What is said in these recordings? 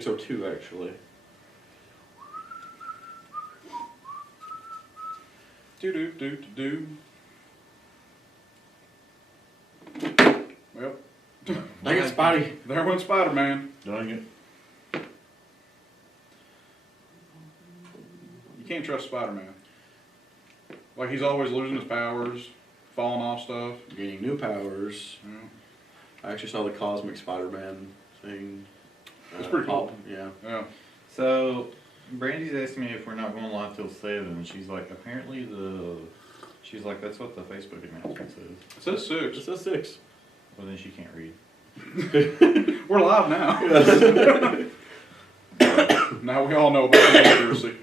So two, actually. Do do do do do. Well, Dang it, Spidey. there went Spider-Man. Dang it. You can't trust Spider-Man. Like, he's always losing his powers, falling off stuff. Getting new powers. Yeah. I actually saw the Cosmic Spider-Man thing. It's pretty cool. Yeah. Yeah. So, Brandy's asking me if we're not going live till 7, and she's like, she's like, that's what the Facebook announcement says. It says 6. It says 6. Well, then she can't read. We're live now. Now we all know about the accuracy.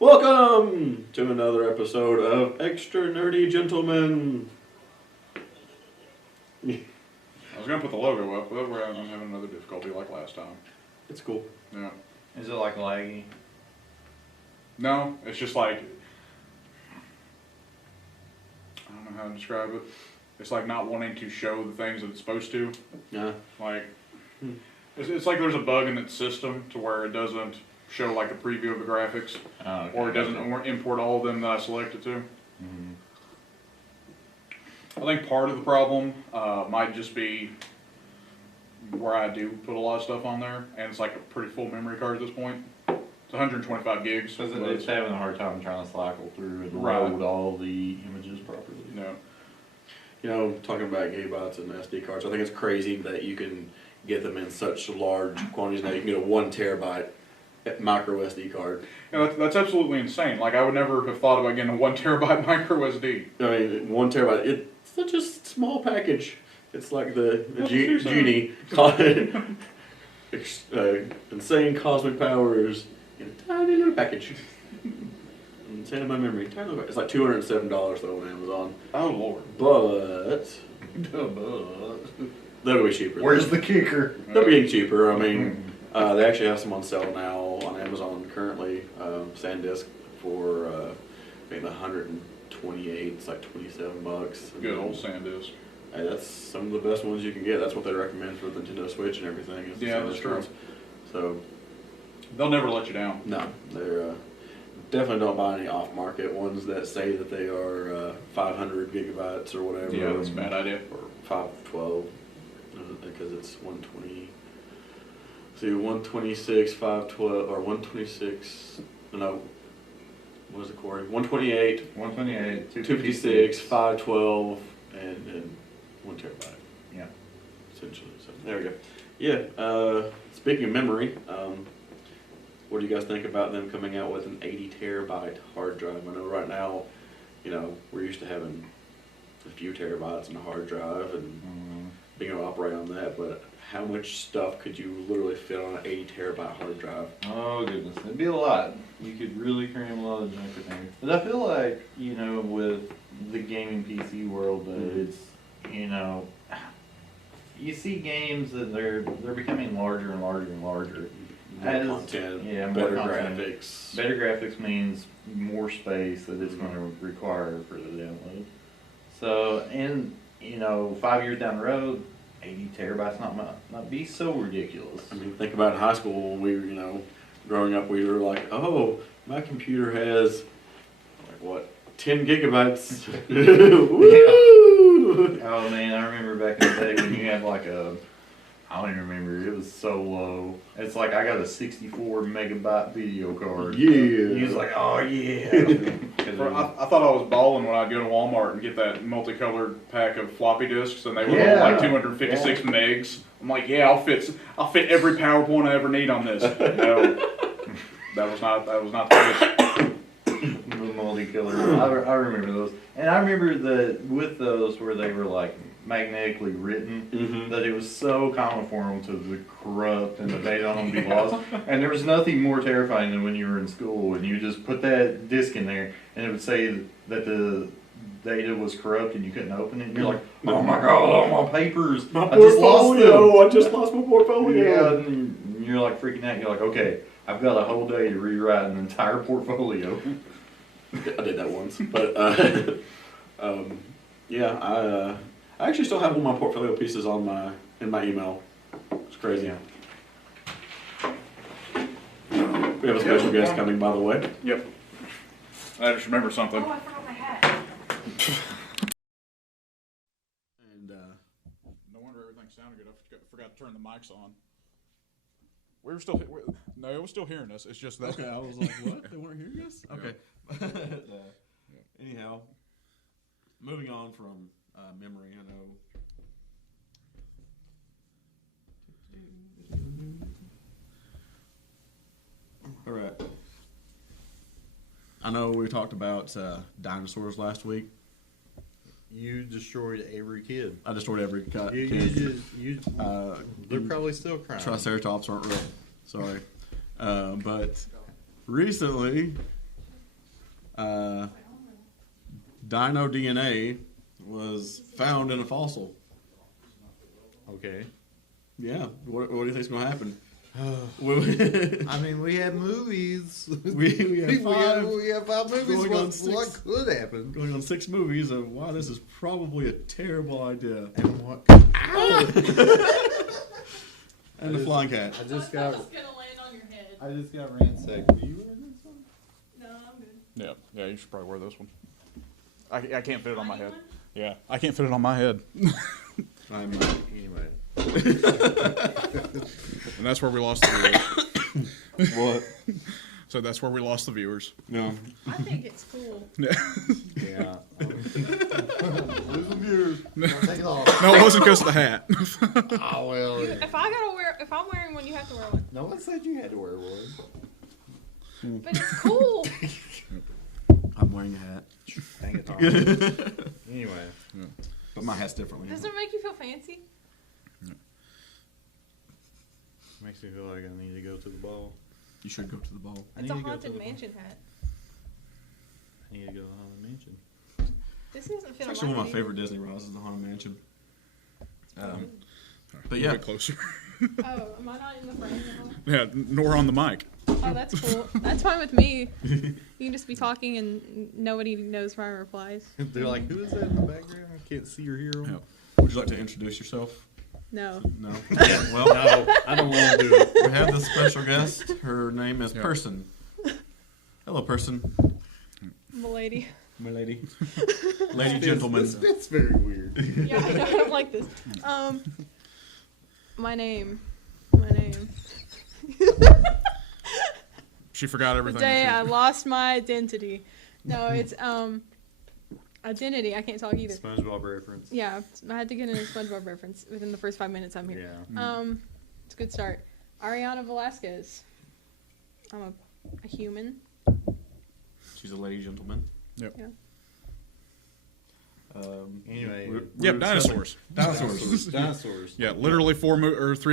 Welcome to another episode of Extra Nerdy Gentlemen. I was going to put the logo up, but we're having another difficulty like last time. It's cool. Yeah. Is it like laggy? No, it's just like, I don't know how to describe it. It's like not wanting to show the things that it's supposed to. Yeah. Like, it's like there's a bug in its system to where it doesn't show like a preview of the graphics, Oh, okay. or it doesn't import all of them that I selected to. Mm-hmm. I think part of the problem might just be where I do put a lot of stuff on there, and it's like a pretty full memory card at this point. It's 125 gigs. So it's having a hard time trying to cycle through and Right. load all the images properly. No. You know, talking about gigabytes and SD cards, I think it's crazy that you can get them in such large quantities now. You can get a 1 terabyte micro SD card. You know, that's absolutely insane. Like, I would never have thought about getting a 1 terabyte micro SD. I mean, 1 terabyte, it's such a small package. It's like the genie. Insane cosmic powers in a tiny little package. Insane amount of memory. Tiny little, it's like $207 though on Amazon. Oh, Lord. But they'll be cheaper. Where's the kicker? They'll be cheaper. I mean, they actually have some on sale now on Amazon currently. SanDisk for I think 128. It's like $27. Good old SanDisk. Hey, that's some of the best ones you can get. That's what they recommend for the Nintendo Switch and everything. Is Yeah, that's true. So They'll never let you down. no, they're definitely don't buy any off-market ones that say that they are 500 gigabytes or whatever. Yeah, that's a bad idea. Or 512 because it's 120. See, 126, 512, or 126. No, what is it, Corey? 128, 128, 256, 512, and 1 terabyte. Yeah. Essentially. So there we go. Yeah. Speaking of memory, what do you guys think about them coming out with an 80 terabyte hard drive? I know right now, you know, we're used to having a few terabytes in a hard drive and being able to operate on that, but how much stuff could you literally fit on an 80 terabyte hard drive? Oh goodness, it'd be a lot. You could really cram a lot of junk in there. But I feel like, you know, with the gaming PC world, that it's, you know, you see games that they're becoming larger and larger and larger. More As- content, yeah, more better content. graphics. Better graphics means more space that it's going to require for the download. So, and you know, 5 years down the road, 80 terabytes not be so ridiculous. I mean, think about in high school when we were, you know, growing up, we were like, oh, my computer has, like, what, 10 gigabytes? Woo! Oh man, I remember back in the day when you had like I don't even remember, it was so low. It's like I got a 64 megabyte video card. Yeah. He was like, oh yeah. I thought I was balling when I'd go to Walmart and get that multicolored pack of floppy disks, and they were Yeah. all like 256 megs. I'm like, yeah, I'll fit every PowerPoint I ever need on this. No, that was not the case. The multicolored. I remember those, and I remember that with those where they were like magnetically written, that it was so common for them to corrupt and the data on them be lost. And there was nothing more terrifying than when you were in school and you just put that disk in there and it would say that the data was corrupt and you couldn't open it. And you're like, oh my god, all my papers! My I just lost them. portfolio! I just lost my portfolio! Yeah, and you're like freaking out. You're like, okay, I've got a whole day to rewrite an entire portfolio. I did that once, but yeah, I actually still have one of my portfolio pieces on my in my email. It's crazy. We have a special guest coming, by the way. Yep. I just remembered something. Oh, I forgot my hat. And No wonder everything sounded good. I forgot to turn the mics on. We were still, no, it was still hearing us. It's just that. okay, I was like, what? They weren't hearing us? Okay. Anyhow, moving on from memory, I know. All right. I know we talked about dinosaurs last week. You destroyed every kid. I destroyed every kid. They're probably still crying. Triceratops aren't real. Sorry. But recently, dino DNA was found in a fossil. Okay. Yeah. What do you think's going to happen? I mean, we have movies. we have five. We have 5 movies. Going on What 6. could happen? Going on 6 movies of why this is probably a terrible idea. And what? And the flying cat. I just got. It's gonna land on your head. I just got ransacked. Are you wearing this one? No, I'm good. Yeah, you should probably wear this one. I can't fit it on my head. One? Yeah, I can't fit it on my head. I'm Anyway. And that's where we lost the viewers. what? So that's where we lost the viewers. No. I think it's cool. Yeah. Lose the viewers. Take it off. No, it wasn't because of the hat. Oh well. If I'm wearing one, you have to wear one. No one said you had to wear one. But it's cool. I'm wearing a hat. Dang it, Tom. Anyway. But my hat's differently. Doesn't it make you feel fancy? Makes me feel like I need to go to the ball. You should go to the ball. It's a haunted mansion hat. I need to go to the Haunted Mansion. This doesn't feel It's like actually one of my me. favorite Disney rides is the Haunted Mansion. But A yeah. bit closer. Oh, am I not in the frame at all? Yeah, nor on the mic. Oh, that's cool. That's fine with me. You can just be talking and nobody knows my replies. They're like, who is that in the background? I can't see your hero. Yeah. Would you like to introduce yourself? No. No. Well, No, I don't want to do it. we have this special guest. Her name is Yeah. Person. Hello, Person. Milady. My lady. Lady gentleman. That's very weird. Yeah, I know. I don't like this. My name. She forgot The everything. day I that lost my identity. No, it's identity. I can't talk either. SpongeBob reference. Yeah, I had to get in a SpongeBob reference within the first 5 minutes I'm here. Yeah. It's a good start. Ariana Valasquez. I'm a human. She's a lady gentleman. Yep. Yeah. Anyway. Yep, dinosaurs. Dinosaurs. Yeah, literally 3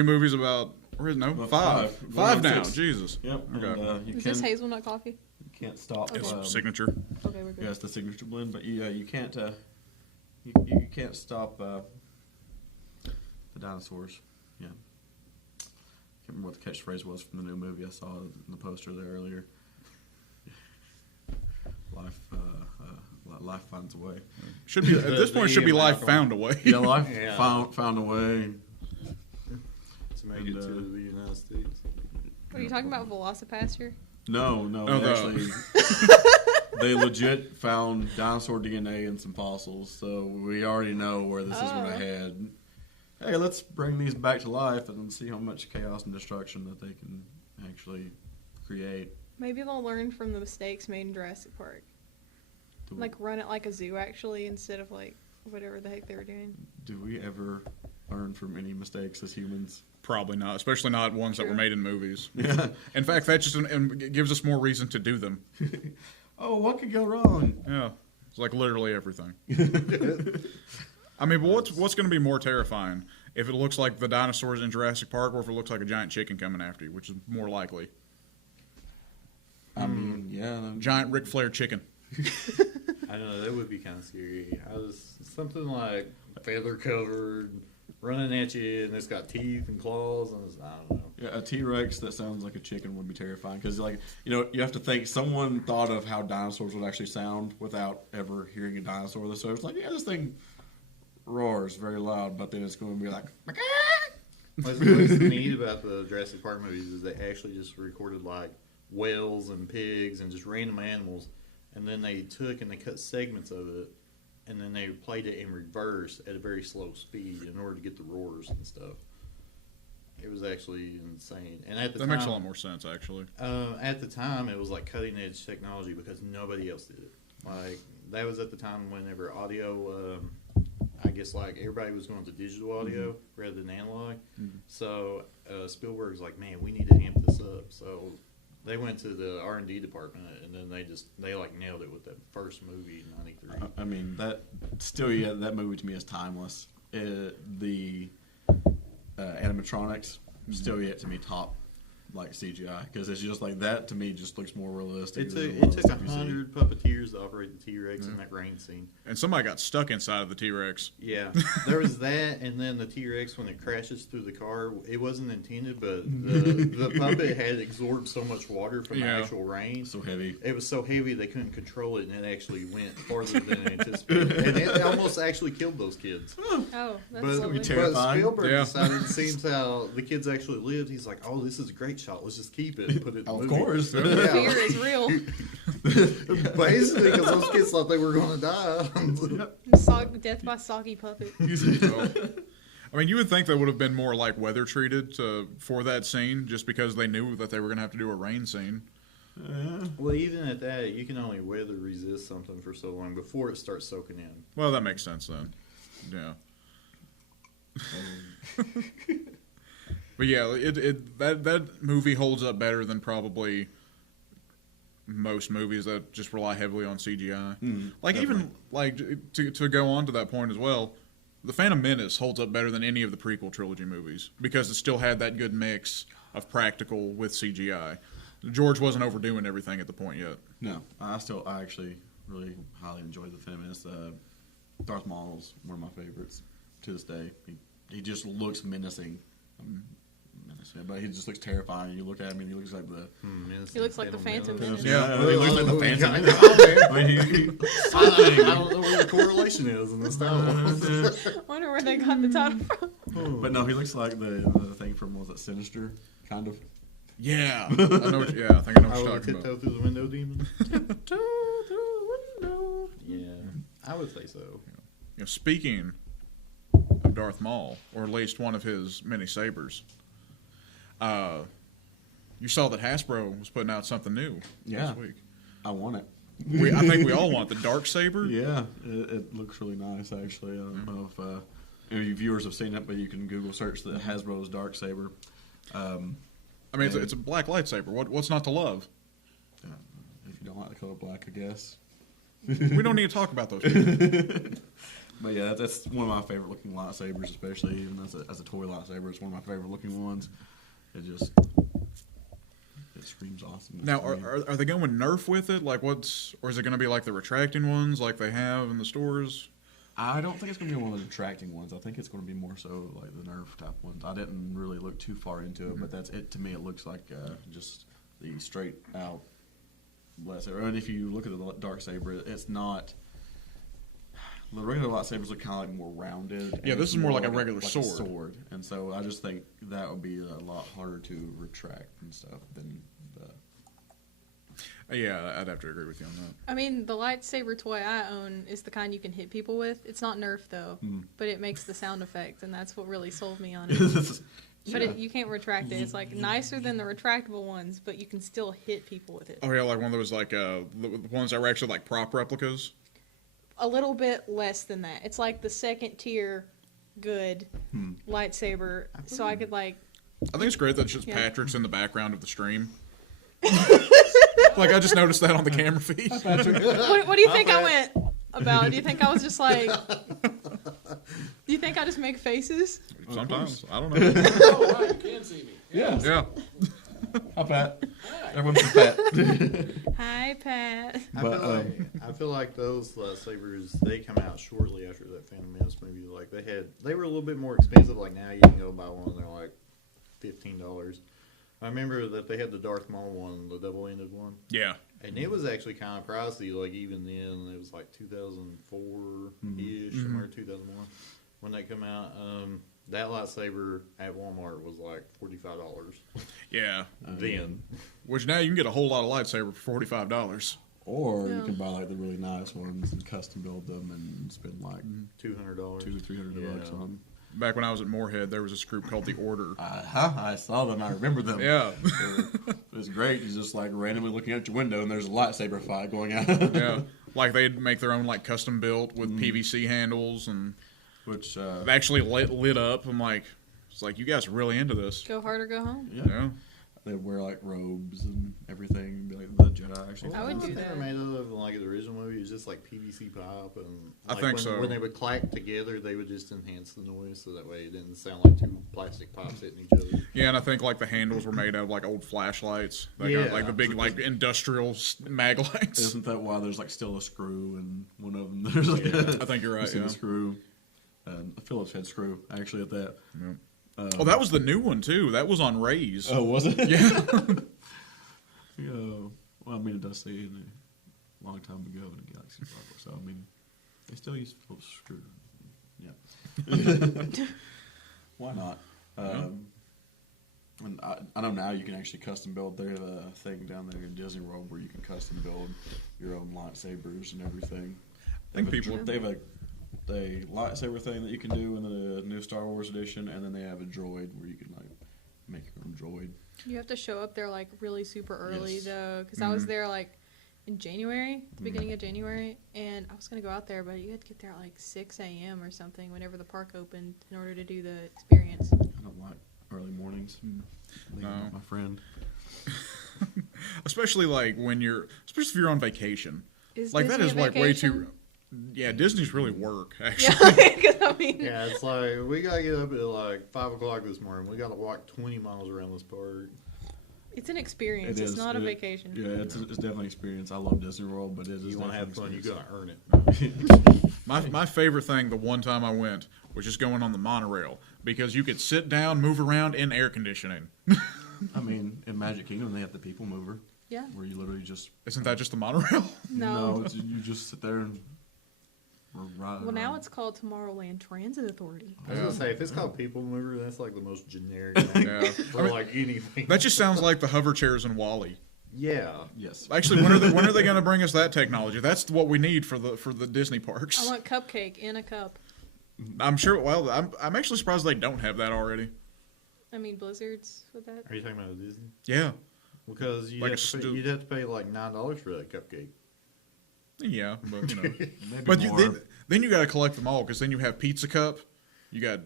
movies about. Or no, Well, 5. five. 5 now. 6. Jesus. Yep. Okay. And, you Is this can, hazelnut coffee? you can't stop. Okay. It's signature. Okay, we're good. Yeah, it's the signature blend, but you can't you can't stop the dinosaurs. Yeah. Can't remember what the catchphrase was from the new movie I saw in the poster there earlier. Life finds a way. Should be at this point. It should be life found a way. Yeah, life Yeah. found a way. To make it to the United States. What are you talking about, Velocipaster? No, Oh, they no. actually they legit found dinosaur DNA in some fossils, so we already know where this is going to Oh. head. Hey, let's bring these back to life and see how much chaos and destruction that they can actually create. Maybe they'll learn from the mistakes made in Jurassic Park. Do, Like run it like a zoo, actually, instead of like whatever the heck they were doing. do we ever learn from any mistakes as humans? Probably not, especially not ones that were True. made in movies. Yeah. In fact, that just gives us more reason to do them. Oh, what could go wrong? Yeah, it's like literally everything. I mean, but what's going to be more terrifying? If it looks like the dinosaurs in Jurassic Park, or if it looks like a giant chicken coming after you, which is more likely? I mean, yeah. Giant Ric Flair chicken. I know, that would be kind of scary. I was something like feather covered, running at you, and it's got teeth and claws, and I don't know. Yeah, a T-Rex that sounds like a chicken would be terrifying because, like, you have to think someone thought of how dinosaurs would actually sound without ever hearing a dinosaur. So it's like, yeah, this thing roars very loud, but then it's going to be like, What's neat about the Jurassic Park movies is they actually just recorded like whales and pigs and just random animals, and then they took and they cut segments of it, and then they played it in reverse at a very slow speed in order to get the roars and stuff. It was actually insane. And at the That time, makes a lot more sense, actually. at the time, it was like cutting edge technology because nobody else did it. Like that was at the time whenever audio, I guess like everybody was going to digital audio rather than analog. So Spielberg's like, man, we need to amp this up. So they went to the R&D department, and then they like nailed it with that first movie in '93. I mean, that movie to me is timeless. The animatronics still yet to me top like CGI, because it's just like that to me just looks more realistic. It took 100 puppeteers to operate the T-Rex in that rain scene. And somebody got stuck inside of the T-Rex. Yeah, there was that, and then the T-Rex when it crashes through the car, it wasn't intended, but the puppet had absorbed so much water from the actual rain. So heavy. It was so heavy they couldn't control it, and it actually went farther than anticipated. And it almost actually killed those kids. Oh, that's But, lovely. but Spielberg Yeah. decided, it seems how the kids actually lived, he's like, oh, this is a great shot, let's just keep it and put it in the Of movie. course. Yeah. Fear is real. Basically, because those kids thought they were going to die. Death by soggy puppet. I mean, you would think they would have been more like weather treated for that scene, just because they knew that they were going to have to do a rain scene. Well, even at that, you can only weather resist something for so long before it starts soaking in. Well, that makes sense then. Yeah. But yeah, that movie holds up better than probably most movies that just rely heavily on CGI. Like definitely. even like to go on to that point as well, The Phantom Menace holds up better than any of the prequel trilogy movies because it still had that good mix of practical with CGI. George wasn't overdoing everything at the point yet. No, I actually really highly enjoyed The Phantom Menace. Darth Maul's one of my favorites to this day. He just looks menacing. But he just looks terrifying. You look at him and he looks like the... He looks like the Phantom Menace. Yeah. he looks like the Phantom Menace. I don't know where the correlation is in this title. I wonder where they got the title from. But no, he looks like the thing from, was it Sinister? Kind of. Yeah, I think I know what you're talking Tiptoe about. through the window, demon. Tiptoe through the window. Yeah, I would say so. You know, speaking of Darth Maul, or at least one of his many sabers, you saw that Hasbro was putting out something new this week. I want it. I think we all want the Dark Saber. Yeah, it looks really nice, actually. I don't know if any viewers have seen it, but you can Google search the Hasbro's Dark Saber. I mean, it's a black lightsaber. What's not to love? If you don't like the color black, I guess. We don't need to talk about those people. But yeah, that's one of my favorite looking lightsabers, especially even as a toy lightsaber. It's one of my favorite looking ones. It screams awesome. Now, are they going Nerf with it? Like, or is it going to be like the retracting ones, like they have in the stores? I don't think it's going to be one of the retracting ones. I think it's going to be more so like the Nerf type ones. I didn't really look too far into it, but that's it. To me, it looks like just the straight out lightsaber. And if you look at the dark saber, it's not. The regular lightsabers look kind of like more rounded. Yeah, this is more like a regular sword. And so I just think that would be a lot harder to retract and stuff than the. Yeah, I'd have to agree with you on that. I mean, the lightsaber toy I own is the kind you can hit people with. It's not Nerf though, but it makes the sound effect, and that's what really sold me on it. But you can't retract it. It's like nicer than the retractable ones, but you can still hit people with it. Oh yeah, like one of those like the ones that were actually like prop replicas. A little bit less than that. It's like the second tier good lightsaber. So I could like. I think it's great that just Patrick's in the background of the stream. Like I just noticed that on the camera feed. What do you think I went about? Do you think I was just like? Do you think I just make faces? Sometimes I don't know. Oh, wow, you can see me. Yeah. Yeah. Hi, Pat. Everyone's a Pat. Hi, Pat. I feel like those lightsabers, they come out shortly after that Phantom Menace movie. Like they were a little bit more expensive. Like now you can go buy one and they're like $15. I remember that they had the Darth Maul one, the double-ended one. Yeah. And it was actually kind of pricey. Like even then, it was like 2004-ish, somewhere 2001 when they come out. That lightsaber at Walmart was like $45. Yeah. Then. Which now you can get a whole lot of lightsaber for $45. Or you Yeah. can buy like the really nice ones and custom build them and spend like $200. $200 or $300 Yeah. on them. Back when I was at Moorhead, there was this group called The Order. I saw them. I remember them. Yeah. It was great. You're just like randomly looking out your window and there's a lightsaber fight going on. Yeah. Like they'd make their own like custom built with PVC handles and Which it actually lit up. I'm like, it's like, you guys are really into this. Go hard or go home. Yeah. they'd wear like robes and everything, be like the Jedi. Actually, I would do They were that. made of like the original movie. It was just like PVC pipe, and I like, think when, so. When they would clack together, they would just enhance the noise, so that way it didn't sound like two plastic pipes hitting each other. Yeah, and I think like the handles were made out of like old flashlights. That Yeah. got, like the big like industrial mag lights. isn't that why there's like still a screw and one of them? There's like I think you're right. missing Yeah. a screw. A Phillips head screw actually at that. Yeah. Oh, that was the new one too. That was on Ray's. Oh, was it? Yeah. Yeah. Well, I mean, it does say in a long time ago in a Galaxy Bible, so I mean, they still use Phillips screw. Yeah. Why not? And I know now you can actually custom build. They have a thing down there in Disney World where you can custom build your own lightsabers and everything. I think people. They have a lightsaber thing that you can do in the new Star Wars edition, and then they have a droid where you can like make your own droid. You have to show up there like really super early Yes. though, because I Mm-hmm. was there like in January, the beginning of January, and I was gonna go out there, but you had to get there at like 6 a.m. or something whenever the park opened in order to do the experience. I don't like early mornings. Leaving No. with my friend. Especially like when especially if you're on vacation. Is Like that Disney is a like way too. vacation? Yeah, Disney's really work actually. Yeah, because I mean, Yeah, it's like we gotta get up at like 5 o'clock this morning. We gotta walk 20 miles around this park. it's an experience. It It's is. not a It- vacation. Yeah, it's definitely an experience. I love Disney World, but it is You want to have fun, definitely you an gotta earn it. My favorite thing the one time I went was just going on the monorail because you could sit down, move around in air conditioning. I mean, in Magic Kingdom, they have the People Mover, Yeah. where you literally just Isn't that just the monorail? No. it's, you just sit there and ride. Well, now around. it's called Tomorrowland Transit Authority. I was gonna say, if it's called People Mover, that's like the most generic Yeah. for like anything. That just sounds like the hover chairs in Wall-E. Yeah. Yes. Actually, when are they going to bring us that technology? That's what we need for the Disney parks. I want cupcake in a cup. I'm sure. Well, I'm actually surprised they don't have that already. I mean, Blizzards with that. Are you talking about Disney? Yeah, Because you'd, Like have, a to pay, stu- you'd have to pay like $9 for that cupcake. yeah, but you know, Maybe but more. then you got to collect them all because then you have Pizza Cup, you got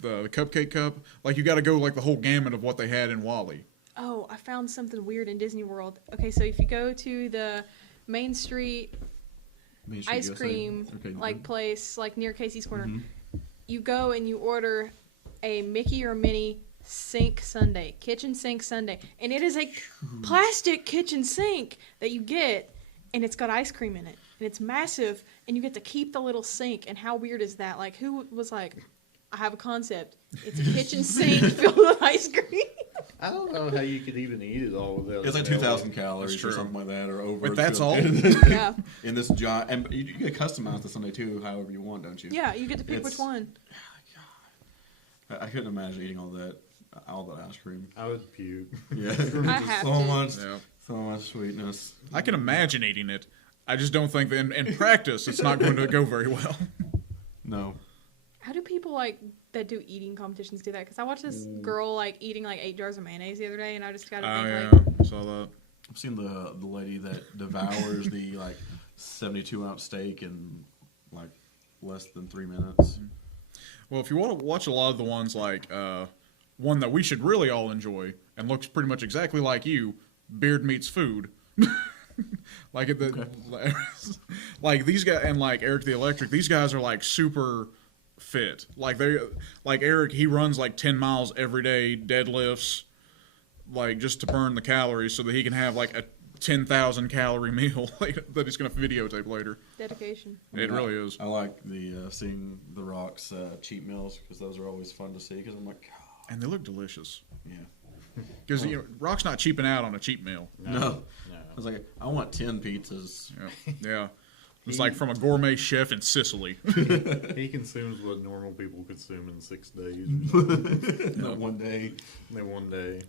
the Cupcake Cup. Like you got to go like the whole gamut of what they had in Wall-E. Oh, I found something weird in Disney World. Okay, so if you go to the Main Street Main Street ice USA. cream Okay, like place, like near Casey's Corner, Mhm. you go and you order a Mickey or Minnie sink sundae, kitchen sink sundae, and it is a plastic kitchen sink that you get, and it's got ice cream in it, and it's massive, and you get to keep the little sink. And how weird is that? Like, who was like, I have a concept. It's a kitchen sink filled with ice cream. I don't know how you could even eat it all without. It's like 2,000 calories That's or true. something like that, or over. Wait, that's all? Yeah, In this giant, and you get customize the Sunday too, however you want, don't you? yeah, you get to pick which It's- one. I couldn't imagine eating all that ice cream. I would puke. Yeah, I have so to. much, Yeah, so much sweetness. I can imagine eating it. I just don't think that in practice it's not going to go very well. No, How do people like that do eating competitions do that? Because I watched this girl like eating like 8 jars of mayonnaise the other day, and I just got to Oh think yeah, like, saw that. I've seen the lady that devours the like 72-ounce steak in like less than 3 minutes. Well, if you want to watch a lot of the ones like one that we should really all enjoy and looks pretty much exactly like you, Beard Meets Food. Like like these guys and like Eric the Electric, these guys are like super fit. Like Eric, he runs like 10 miles every day, deadlifts, like just to burn the calories so that he can have like a 10,000 calorie meal that he's gonna videotape later. dedication. It really is. I like the seeing the Rock's cheat meals because those are always fun to see. Because I'm like, God, And they look delicious. yeah. Because Rock's not cheaping out on a cheap meal. No. No. I was like, I want 10 pizzas. Yeah. It's like from a gourmet chef in Sicily. He consumes what normal people consume in 6 days. Not one day. One day.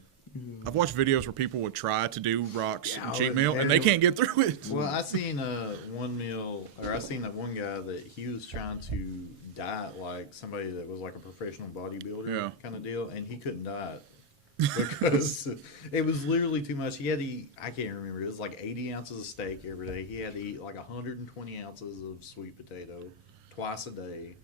I've watched videos where people would try to do rocks Yeah, and cheat oh, meal, and they can't get through it. Well, I seen I seen that one guy that he was trying to diet like somebody that was like a professional bodybuilder kind of deal, and he couldn't diet because it was literally too much. He had to eat, I can't remember, it was like 80 ounces of steak every day. He had to eat like 120 ounces of sweet potato twice a day.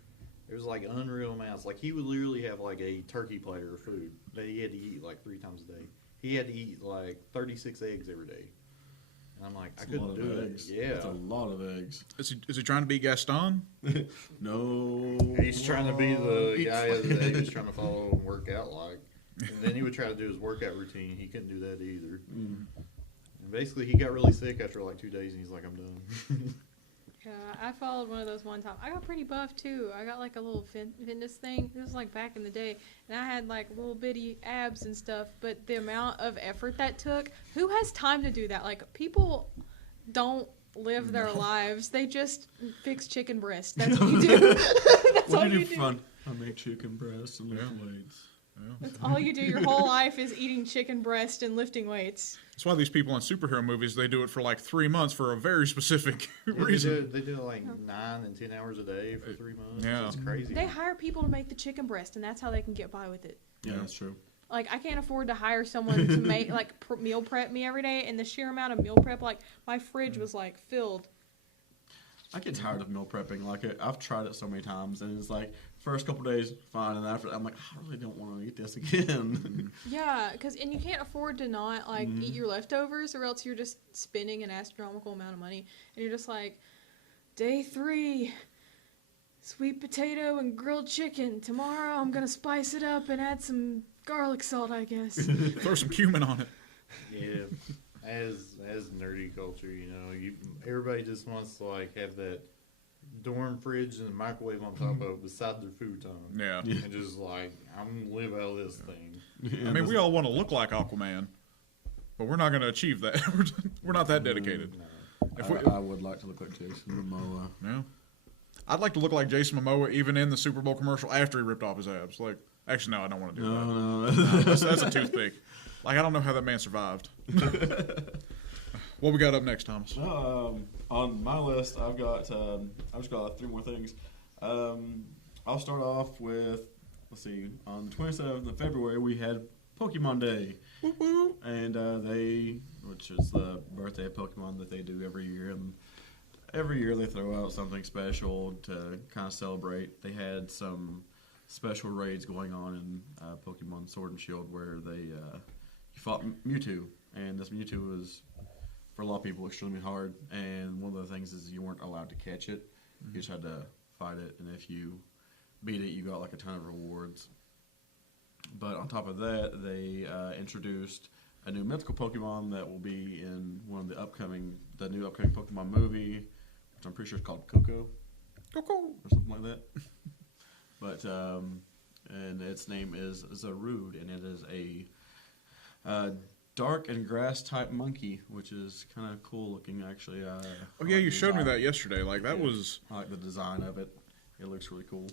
It was like unreal amounts. Like he would literally have like a turkey platter of food that he had to eat like 3 times a day. He had to eat like 36 eggs every day. And I'm like, I couldn't do it. Yeah. That's a lot of eggs. Is he trying to be Gaston? No. He's trying to be the guy that he was trying to follow and work out like. And then he would try to do his workout routine. He couldn't do that either. And basically, he got really sick after like 2 days, and he's like, I'm done. Yeah, I followed one of those one time. I got pretty buff too. I got like a little fitness thing. This was like back in the day, and I had like little bitty abs and stuff. But the amount of effort that took, who has time to do that? Like people don't live their lives. They just fix chicken breast. That's what you do. That's all you do. Fun. I make chicken breasts and lift weights. That's all you do. Your whole life is eating chicken breast and lifting weights. That's why these people in superhero movies, they do it for like 3 months for a very specific reason. They do like 9 and 10 hours a day for 3 months. Yeah. It's crazy. They hire people to make the chicken breast, and that's how they can get by with it. Yeah, that's true. Like, I can't afford to hire someone to make, like, meal prep me every day, and the sheer amount of meal prep, like, my fridge was, like, filled. I get tired of meal prepping. Like, I've tried it so many times, and it's like, first couple days, fine, and after, I'm like, I really don't want to eat this again. Yeah, and you can't afford to not, like, eat your leftovers, or else you're just spending an astronomical amount of money, and you're just like, day 3, sweet potato and grilled chicken. Tomorrow I'm going to spice it up and add some garlic salt, I guess. Throw some cumin on it. Yeah. As nerdy culture, you know, everybody just wants to like have that dorm fridge and a microwave on top of beside their futon. Yeah. And just like, I'm gonna live out of this thing. I mean, we all want to look like Aquaman, but we're not going to achieve that. We're not that dedicated. No. I would like to look like Jason Momoa. Yeah. I'd like to look like Jason Momoa even in the Super Bowl commercial after he ripped off his abs. Like, actually, no, I don't want to do that. No. That's a toothpick. Like, I don't know how that man survived. What we got up next, Thomas? On my list, I've just got 3 more things. I'll start off with, let's see, on the 27th of February, we had Pokemon Day. And which is the birthday of Pokemon that they do every year. And every year they throw out something special to kind of celebrate. They had some special raids going on in Pokemon Sword and Shield where you fought Mewtwo. And this Mewtwo was, for a lot of people, extremely hard. And one of the things is you weren't allowed to catch it. You just had to fight it. And if you beat it, you got like a ton of rewards. But on top of that, they introduced a new mythical Pokemon that will be in one of the new upcoming Pokemon movie, which I'm pretty sure is called Coco or something like that. But and its name is Zarude, and it is a dark and grass type monkey, which is kind of cool looking actually. Oh yeah, you showed me that yesterday. Like that was. I like the design of it. It looks really cool.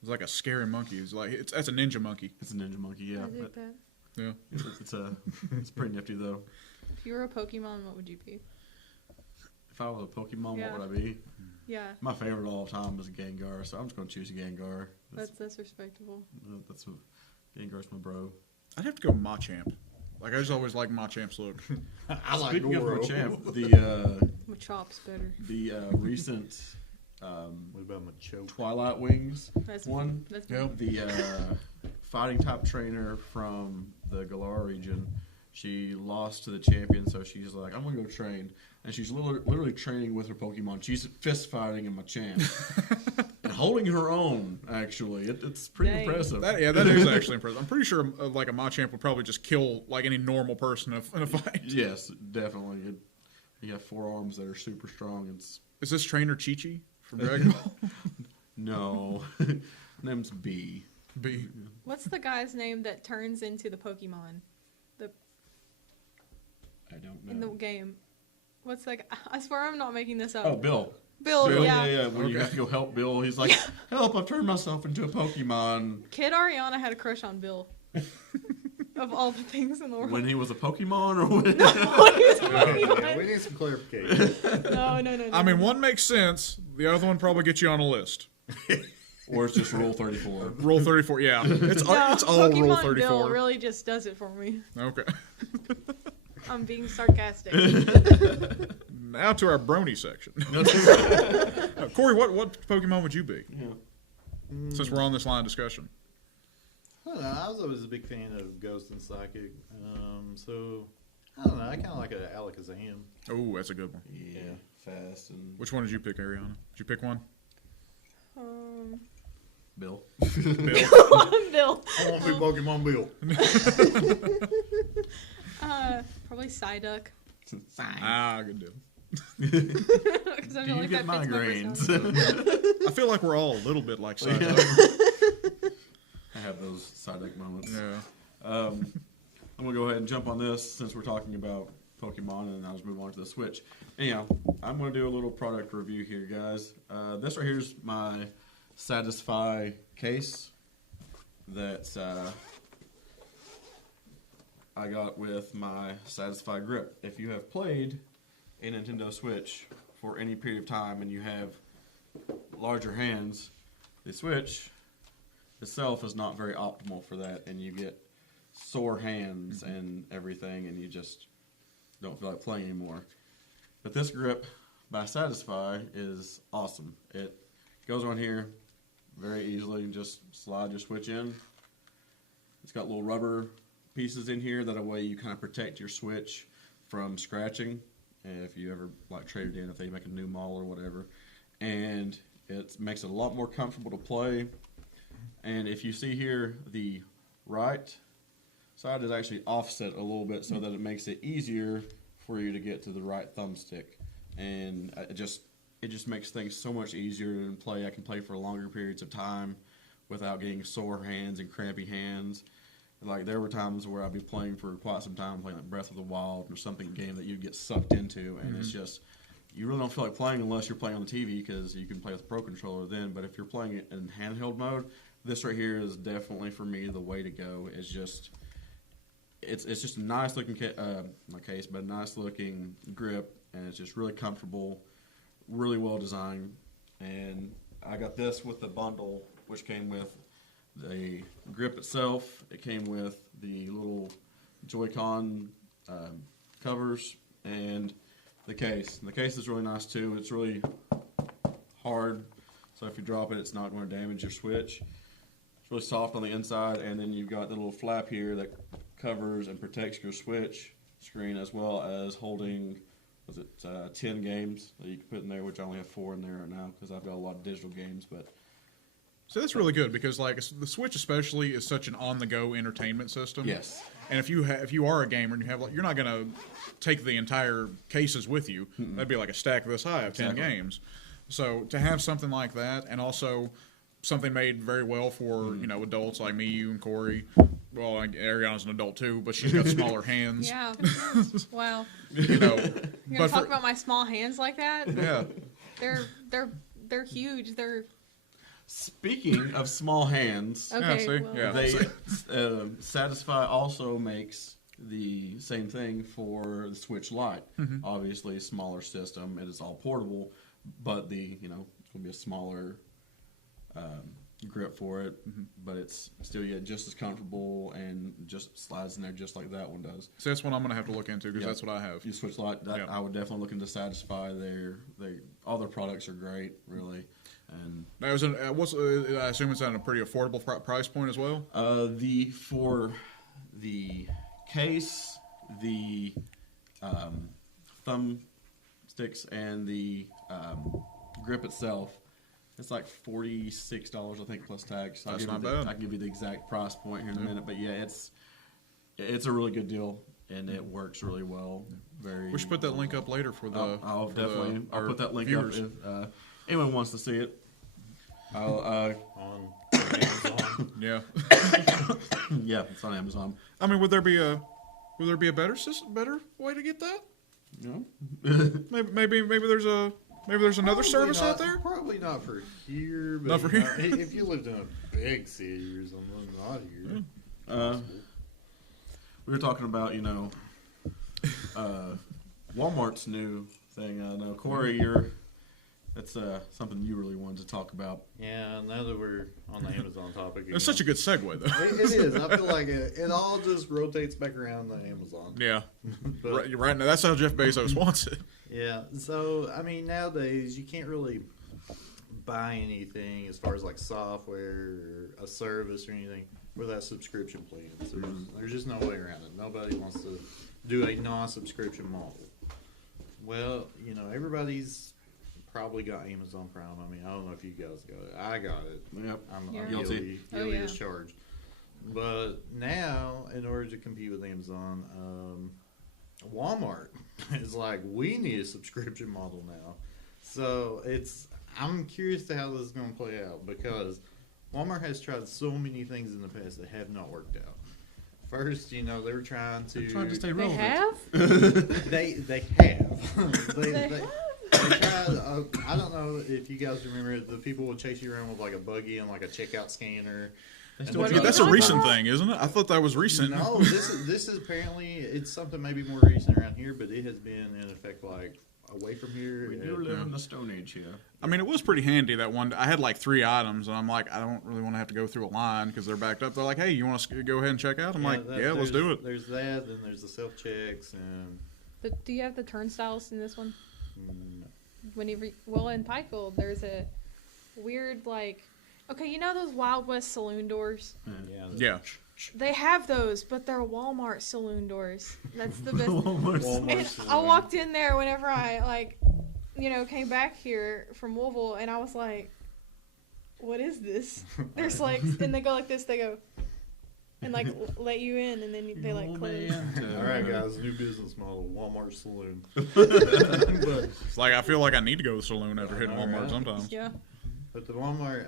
It's like a scary monkey. It's like that's a ninja monkey. It's a ninja monkey, yeah. I dig that. Yeah. It's pretty nifty though. If you were a Pokemon, what would you be? If I was a Pokemon, Yeah. what would I be? Yeah, My favorite of all time is Gengar, so I'm just going to choose Gengar. that's respectable. That's what Gengar's my bro. I'd have to go Machamp. Like I just always like Machamp's look. I like Speaking Goro. of Machamp, My chop's better. the recent What about my choke? Twilight Wings That's one, That's the fighting type trainer from the Galar region, she lost to the champion, so she's like, I'm going to go train. And she's literally training with her Pokemon. She's fist fighting in Machamp. And holding her own, actually. It's pretty Dang. impressive. That is actually impressive. I'm pretty sure like a Machamp would probably just kill like any normal person in a fight. Yes, definitely. You have 4 arms that are super strong. Is this trainer Chi-Chi from Dragon Ball? No. Name's B. B. What's the guy's name that turns into the Pokemon I don't know. in the game? What's like? I swear I'm not making this up. Oh, Bill. Bill, Bill? yeah. When you have to go help Bill, he's like, "Help! I've turned myself into a Pokemon." Kid Ariana had a crush on Bill. Of all the things in the world. When he was a Pokemon, or when? Yeah, we need some clarification. No. I mean, one makes sense. The other one probably gets you on a list. Or it's just Rule 34. Rule 34, yeah. It's all Pokemon Rule 34. Bill really just does it for me. Okay. I'm being sarcastic. Now to our brony section. Corey, what Pokemon would you be? Yeah. Since we're on this line of discussion. I don't know. I was always a big fan of Ghost and Psychic. So, I don't know. I kind of like an Alakazam. Oh, that's a good one. Yeah, fast and Which one did you pick, Ariana? Did you pick one? Bill. Bill. Bill. I want to be Pokemon Bill. Probably Psyduck. Good deal. Because I Do feel you like get that fits my migraines? personality. I feel like we're all a little bit like Psyduck. I have those Psyduck moments. Yeah. I'm gonna go ahead and jump on this since we're talking about Pokemon, and I'll just move on to the Switch. Anyhow, I'm gonna do a little product review here, guys. This right here is my Satisfy case that I got with my Satisfy grip. If you have played a Nintendo Switch for any period of time and you have larger hands, the Switch itself is not very optimal for that, and you get sore hands and everything, and you just don't feel like playing anymore. But this grip by Satisfy is awesome. It goes on here very easily. You just slide your Switch in. It's got little rubber pieces in here that way you kind of protect your Switch from scratching if you ever like trade it in, if they make a new model or whatever. And it makes it a lot more comfortable to play. And if you see here, the right side is actually offset a little bit so that it makes it easier for you to get to the right thumbstick. And it just makes things so much easier to play. I can play for longer periods of time without getting sore hands and crampy hands. Like, there were times where I'd be playing for quite some time, playing like Breath of the Wild or something game that you'd get sucked into, and it's just, you really don't feel like playing unless you're playing on the TV, because you can play with a Pro Controller then. But if you're playing it in handheld mode, this right here is definitely, for me, the way to go. It's just, it's just a nice looking not case, but a nice looking grip, and it's just really comfortable, really well designed. And I got this with the bundle, which came with the grip itself. It came with the little Joy-Con covers and the case. And the case is really nice too. It's really hard, so if you drop it, it's not going to damage your Switch. It's really soft on the inside, and then you've got the little flap here that covers and protects your Switch screen, as well as holding, 10 games that you can put in there, which I only have 4 in there right now because I've got a lot of digital games. But So that's really good because, like, the Switch especially is such an on-the-go entertainment system. yes, And if you are a gamer and you have, like, you're not going to take the entire cases with you. That'd be like a stack this high of 10 Exactly. games. So to have something like that, and also something made very well for adults like me, you, and Corey. Well, Ariana's an adult too, but she's got smaller hands. Yeah. Wow. You know, You're but gonna talk about my small hands like that? yeah. They're huge. They're speaking of small hands, okay. see? Well, Yeah. they Satisfy also makes the same thing for the Switch Lite. Obviously, a smaller system. It is all portable, but it's going to be a smaller grip for it. But it's still just as comfortable and just slides in there just like that one does. So that's what I'm going to have to look into because Yeah. that's what I have. You Switch Lite, Yeah. I would definitely look into Satisfy. All their products are great, really. And Now, I assume it's at a pretty affordable price point as well. for the case, the thumb sticks, and the grip itself, it's like $46, I think, plus tax. That's not bad. I'll give you the exact price point here in a minute, but yeah, it's a really good deal, and it works really well. We should put that link up later for the. I'll for I'll put that link viewers. up if anyone wants to see it. I'll On Amazon. Yeah. yeah, it's on Amazon. I mean, would there be a better way to get that? You know? Maybe there's a Maybe there's another Probably service not- out there? Probably not for here, but Not for you know, here. if you lived in a big city or something, not here. We were talking about, Walmart's new thing. I know, Corey, that's something you really wanted to talk about. Yeah, now that we're on the Amazon topic, It's such a good segue, though. It is. I feel like it all just rotates back around to Amazon. Yeah. But, Right now, that's how Jeff Bezos wants it. yeah, so, I mean, nowadays, you can't really buy anything as far as like software or a service or anything without subscription plans. There's just no way around it. Nobody wants to do a non-subscription model. Well, everybody's probably got Amazon Prime. I mean, I don't know if you guys got it. I got it. Yep. I'm Yeah. guilty Oh, yeah. as charged. But now, in order to compete with Amazon, Walmart is like, we need a subscription model now. So I'm curious to how this is going to play out, because Walmart has tried so many things in the past that have not worked out. First, they were trying to stay They relevant. have? they have. they tried. I don't know if you guys remember, the people would chase you around with like a buggy and like a checkout scanner. They And still What try are you That's a talking recent about? thing, isn't it? I thought that was recent. No, this is apparently, it's something maybe more recent around here, but it has been in effect like away from here. We do live in the Stone Age here. I mean, it was pretty handy that one. I had like 3 items, and I'm like, I don't really want to have to go through a line because they're backed up. They're like, hey, you want to go ahead and check out? I'm like, yeah, let's do it. There's that, then there's the self checks, and But do you have the turnstiles in this one? mm, Well, in Pikeville, there's a weird, okay, those Wild West saloon doors? yeah, Yeah. They have those, but they're Walmart saloon doors. That's the best. Walmart And I saloon. walked in there whenever I came back here from Louisville, and I was like, "What is this?" There's and they go like this. They go and let you in, and then they close. All right, guys, new business model: Walmart saloon. but It's like I feel like I need to go to the saloon after hitting All Walmart right. sometimes. Yeah. But the Walmart,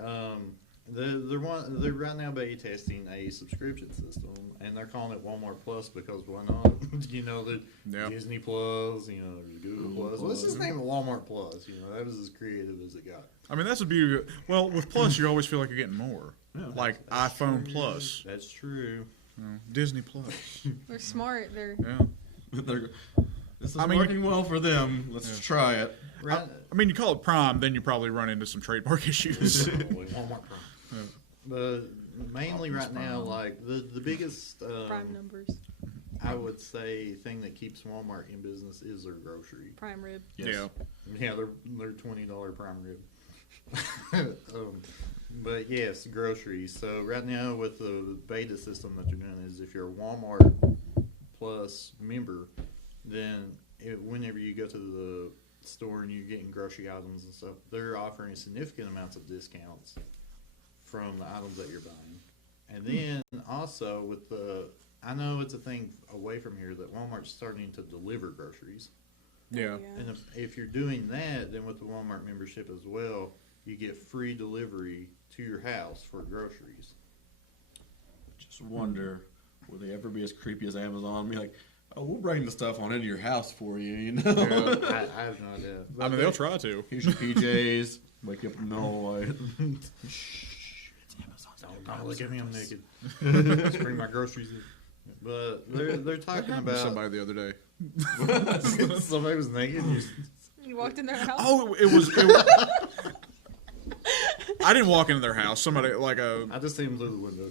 they're right now beta testing a subscription system, and they're calling it Walmart Plus because why not? The Yeah. Disney Plus, there's Google Plus. Let's just name it Walmart Plus. That was as creative as it got. I mean, that's the beauty. Well, with Plus, you always feel like you're getting more. Yeah. Like iPhone Plus, That's true. Disney Plus. They're smart. They're Yeah. This is I mean, working well for them. Let's Yeah. try it. Right. I mean, you call it Prime, then you probably run into some trademark issues. Walmart Prime. Yeah. But mainly right now, Prime. like the biggest prime numbers, I would say thing that keeps Walmart in business is their grocery. prime rib. Yeah. Yeah, they're $20 prime rib. But yes, groceries. So right now with the beta system that they're doing is if you're a Walmart Plus member, then whenever you go to the store and you're getting grocery items and stuff, they're offering significant amounts of discounts from the items that you're buying. And then also with I know it's a thing away from here that Walmart's starting to deliver groceries. Yeah. And if you're doing that, then with the Walmart membership as well, you get free delivery to your house for groceries. Just wonder, will they ever be as creepy as Amazon? And be like, oh, we'll bring the stuff on into your house for you, Yeah. I have no idea. I mean, they'll try to. Here's your PJs. Wake up in the middle of the night. Don't look at me, I'm naked. Bring my groceries in. But they're talking about Somebody the other day. somebody was naked. You walked in their house. Oh, it was. I didn't walk into their house. Somebody I just see him through the window.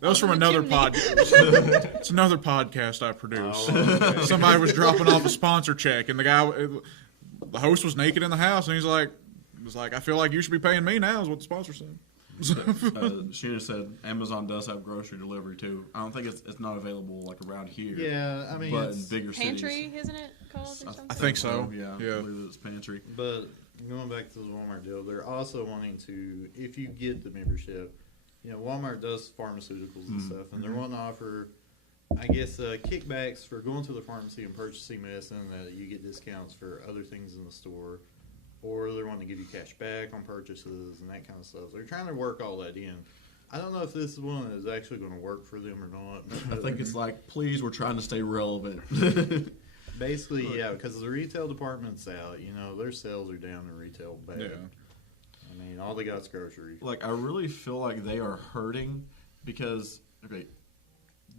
that was from the another chimney. podcast. It's another podcast I produce. Okay. Somebody was dropping off a sponsor check, and the host was naked in the house, and he was like, I feel like you should be paying me now, is what the sponsor said. Sheena said Amazon does have grocery delivery too. I don't think it's not available around here. Yeah, I mean, but in it's, bigger Pantry, cities. isn't it called or something? I think so. Yeah, Yeah. I believe it's pantry. but going back to the Walmart deal, they're also wanting to, if you get the membership, Walmart does pharmaceuticals and stuff, and they're wanting to offer, I guess, kickbacks for going to the pharmacy and purchasing medicine, that you get discounts for other things in the store, or they're wanting to give you cash back on purchases and that kind of stuff. They're trying to work all that in. I don't know if this one is actually going to work for them or not. I think it's like, please, we're trying to stay relevant. Basically, yeah, because the retail department's out. You know, their sales are down in retail bad. Yeah. I mean, all they got is grocery. Like, I really feel like they are hurting because, okay,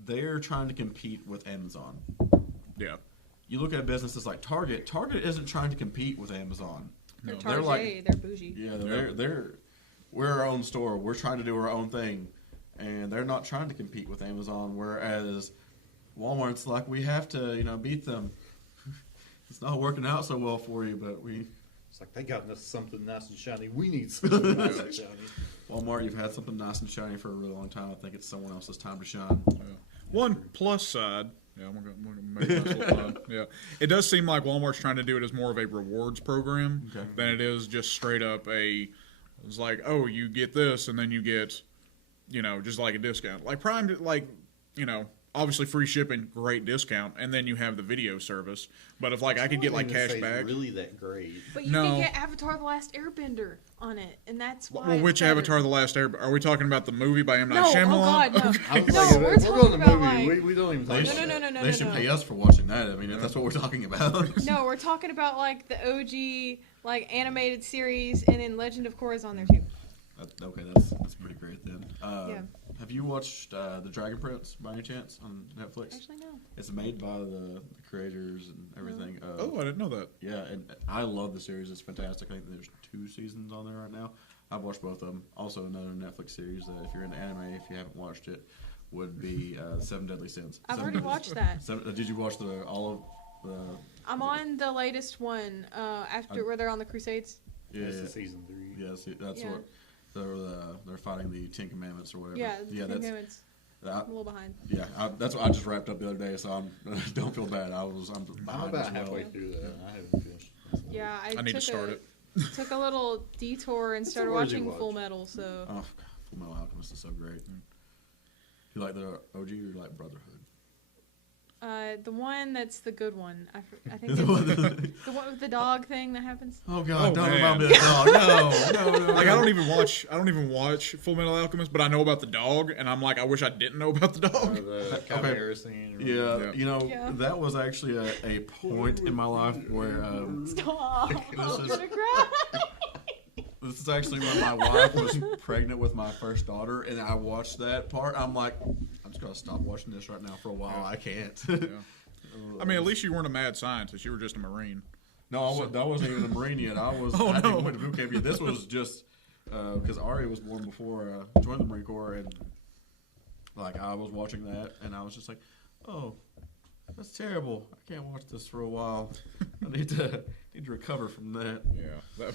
they're trying to compete with Amazon. Yeah. You look at businesses like Target. Target isn't trying to compete with Amazon. They're No. Target, like- they're bougie. Yeah, we're our own store. We're trying to do our own thing, and they're not trying to compete with Amazon. Whereas Walmart's like, we have to, beat them. It's not working out so well for you, but we. It's like they got us something nice and shiny. We need something nice and shiny. Walmart, you've had something nice and shiny for a really long time. I think it's someone else's time to shine. Yeah. One plus side. Yeah, I'm gonna make a nice little pun. Yeah, it does seem like Walmart's trying to do it as more of a rewards program than it is just straight up It's like, oh, you get this, and then you get, just like a discount. Like Prime, obviously free shipping, great discount, and then you have the video service. But if I could get cash back, really that great. But you can get Avatar: The Last Airbender on it, and that's why. Well, which Avatar: The Last Airbender? Are we talking about the movie by M. Night Shyamalan? Oh God, no. I was No, like, we're going talking to about movie. We don't even talk about No. They should pay us for watching that. I mean, if that's what we're talking about. No, we're talking about the OG animated series, and then Legend of Korra is on there too. Okay, that's pretty great then. Yeah. Have you watched The Dragon Prince by any chance on Netflix? Actually, no. It's made by the creators and everything. Oh, I didn't know that. Yeah, and I love the series. It's fantastic. I think there's 2 seasons on there right now. I've watched both of them. Also, another Netflix series that, if you're into anime, if you haven't watched it, would be Seven Deadly Sins. I've already watched that. Did you watch all of the? I'm on the latest one after where they're on the Crusades. Yeah, This is season 3. yeah. See, that's what they're fighting the 10 Commandments or whatever. Yeah, the Ten that's. Commandments. I'm a little behind. Yeah, that's what I just wrapped up the other day, so I'm don't feel bad. I'm I'm behind about as well. halfway through that. I haven't finished. Yeah, I need to start it. Took a little detour and It's a started worthy watching watch. Full Metal. So Oh, Full Metal Alchemist is so great. You like the OG or you like Brotherhood? the one that's the good one. I think The it's one the one with the dog thing that happens. Oh God! Oh, don't man. remind me of that dog. No. I don't even watch Full Metal Alchemist, but I know about the dog, and I'm like, I wish I didn't know about the dog. The Chimera scene. or Yeah, Yeah. Yeah. that was actually a point in my life where Stop! I'm This is- gonna cry. this is actually when my wife was pregnant with my first daughter, and I watched that part. I'm like, I'm just gonna stop watching this right now for a while. I can't. I mean, at least you weren't a mad scientist; you were just a Marine. No, I wasn't even a Marine yet. I hadn't even went to boot camp yet. This was just because Ari was born before I joined the Marine Corps, and I was watching that, and I was just like, oh, that's terrible. I can't watch this for a while. I need to recover from that. Yeah,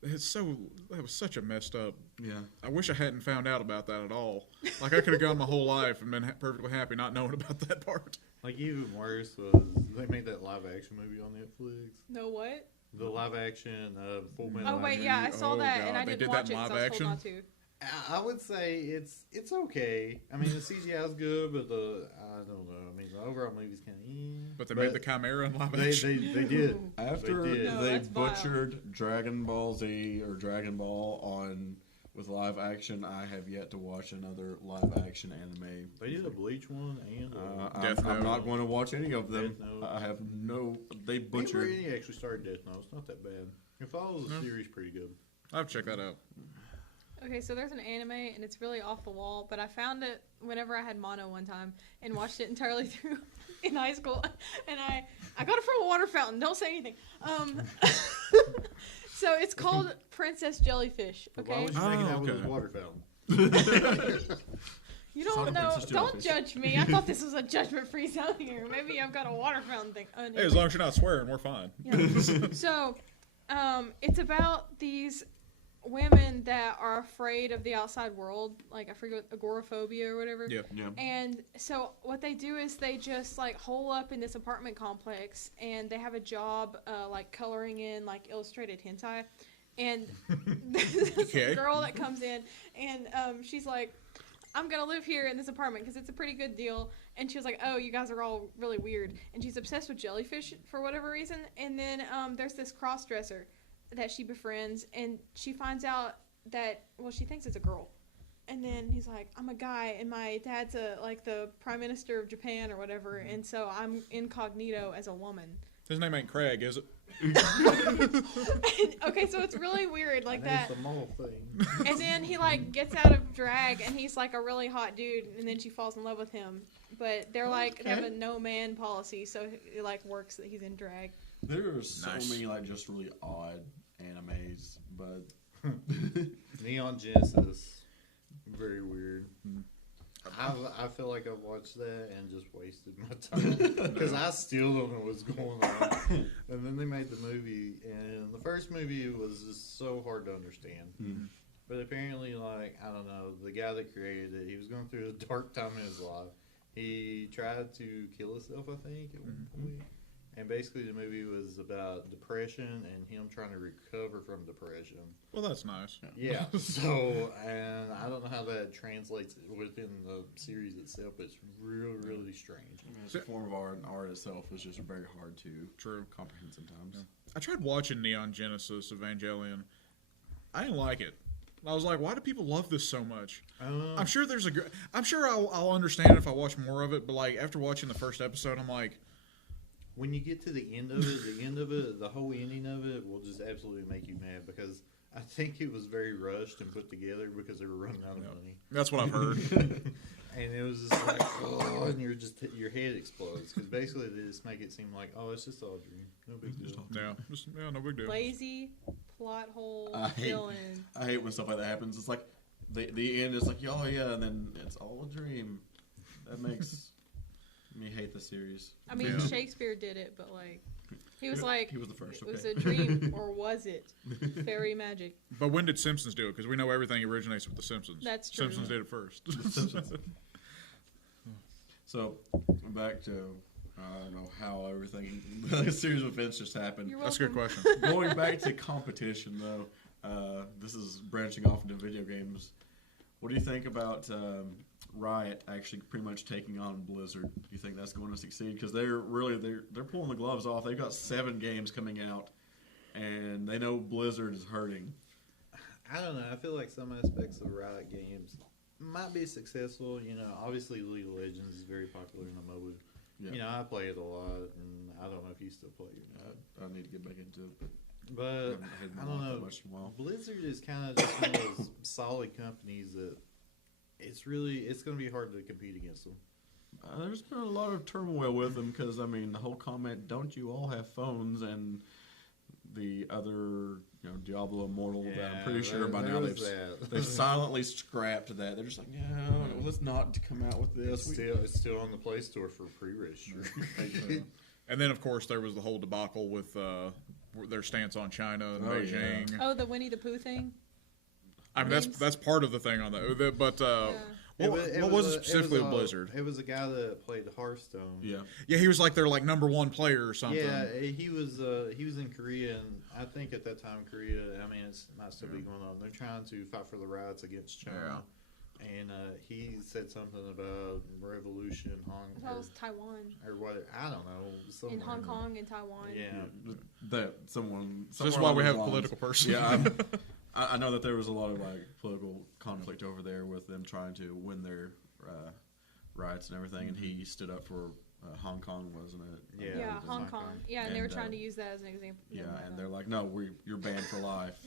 that was such a messed up. Yeah. I wish I hadn't found out about that at all. I could have gone my whole life and been perfectly happy not knowing about that part. Even worse was they made that live action movie on Netflix. No what? The live action Full Metal. Oh wait, Alchemist. yeah, I saw Oh, that God, and I they didn't did that watch in it, live so I was action? told not to. I would say it's okay. I mean, the CGI is good, but I don't know. I mean, the overall movie's kind of. But they made the Chimera in live They action. did. After They did. No, they that's vile. butchered Dragon Ball Z or Dragon Ball with live action, I have yet to watch another live action anime. They did a Bleach one and Death I'm Note. not going to watch any of them. Death Note. I have no. They Butcher. butchered. He actually started Death Note. It's not that bad. It follows the series pretty good. I'll have to check that out. Okay, so there's an anime and it's really off the wall, but I found it whenever I had mono one time and watched it entirely through in high school, and I got it from a water fountain. Don't say anything. So it's called Princess Jellyfish. But why Okay, would you make it out with okay. a water fountain? you It's not don't a know. Princess Don't Jellyfish. judge me. I thought this was a judgment-free zone here. Maybe I've got a water fountain thing. Oh, Hey, as long as you're not swearing, we're fine. Yeah. So, it's about these women that are afraid of the outside world, like I forget agoraphobia or whatever. Yeah. Yeah. And so what they do is they just hole up in this apartment complex, and they have a job coloring in illustrated hentai. And there's this Okay. girl that comes in, and she's like, I'm gonna live here in this apartment because it's a pretty good deal. And she was like, oh, you guys are all really weird. And she's obsessed with jellyfish for whatever reason. And then there's this cross-dresser that she befriends, and she finds out that, well, she thinks it's a girl, And then he's like, I'm a guy, and my dad's like the prime minister of Japan or whatever, and so I'm incognito as a woman. His name ain't Craig, is it? Okay, so it's really weird like that. That's the mole thing. And then he like gets out of drag, and he's like a really hot dude, and then she falls in love with him. But they're like they have a no man policy, so it like works that he's in drag. There are so Nice. many like just really odd animes, but Neon Genesis, very weird. I feel like I've watched that and just wasted my time because I still don't know what's going on. And then they made the movie, and the first movie was just so hard to understand. Mm-hmm. But apparently, like, I don't know, the guy that created it, he was going through a dark time in his life. He tried to kill himself, I think, at one point. And basically, the movie was about depression and him trying to recover from depression. Well, that's nice. Yeah. So, and I don't know how that translates within the series itself, but it's really, really strange. I mean, it's a form of art, and art itself is just very hard to comprehend sometimes. I tried watching Neon Genesis Evangelion. I didn't like it. I was like, why do people love this so much? I'm sure there's I'm sure I'll understand if I watch more of it, but like after watching the first episode, I'm like, When you get to the end of it, the whole ending of it will just absolutely make you mad because I think it was very rushed and put together because they were running out of money. that's what I've heard. And it was just like, oh, and your head explodes because basically they just make it seem like, oh, it's just all a dream, no big deal. Yeah, no big deal. Lazy plot hole I villain. hate when stuff like that happens. It's like the end is like, oh yeah, and then it's all a dream. That makes me hate the series. I mean, Yeah. Shakespeare did it, but like he was like, he was the first. it was Okay. a dream, or was it fairy magic? But when did Simpsons do it? Because we know everything originates with the Simpsons. That's true. Simpsons did it first. So back to I don't know how everything the series of events just happened. You're That's a good welcome. question. Going back to competition though, this is branching off into video games. What do you think about Riot actually pretty much taking on Blizzard? Do you think that's going to succeed? Because they're pulling the gloves off. They've got 7 games coming out, and they know Blizzard is hurting. I don't know. I feel like some aspects of Riot games might be successful. You know, obviously League of Legends is very popular in the mobile. Yeah. You know, I play it a lot, and I don't know if you still play it or not. I need to get back into it, but But haven't I don't that know. much in a while. Blizzard is kind of just one of those solid companies that it's going to be hard to compete against them. There's been a lot of turmoil with them because, I mean, the whole comment, don't you all have phones? And the other, Diablo Immortal, that I'm pretty sure by now they've silently scrapped that. They're just like, no, let's not come out with this. It's still on the Play Store for pre-register. And then, of course, there was the whole debacle with their stance on China and Beijing. yeah. Oh, the Winnie the Pooh thing. I mean, that's part of the thing on that. But what was it specifically with Blizzard? It was a guy that played Hearthstone. Yeah. Yeah, he was like their number 1 player or something. Yeah, he was in Korea, and I think at that time Korea, I mean, it might still be going on. They're trying to fight for the rights against China. And he said something about revolution, I thought it was Taiwan. or what? I don't know. In somewhere. Hong Kong and Taiwan. Yeah. That someone. So this is somewhere why along we those have a lines- political person. Yeah, I know that there was a lot of political conflict over there with them trying to win their rights and everything, and he stood up for Hong Kong, wasn't it? Yeah. Yeah, it was Hong Hong Kong. Kong. Yeah, and they were And, trying to use that as an example. Yeah, and they're like, no, you're banned for life.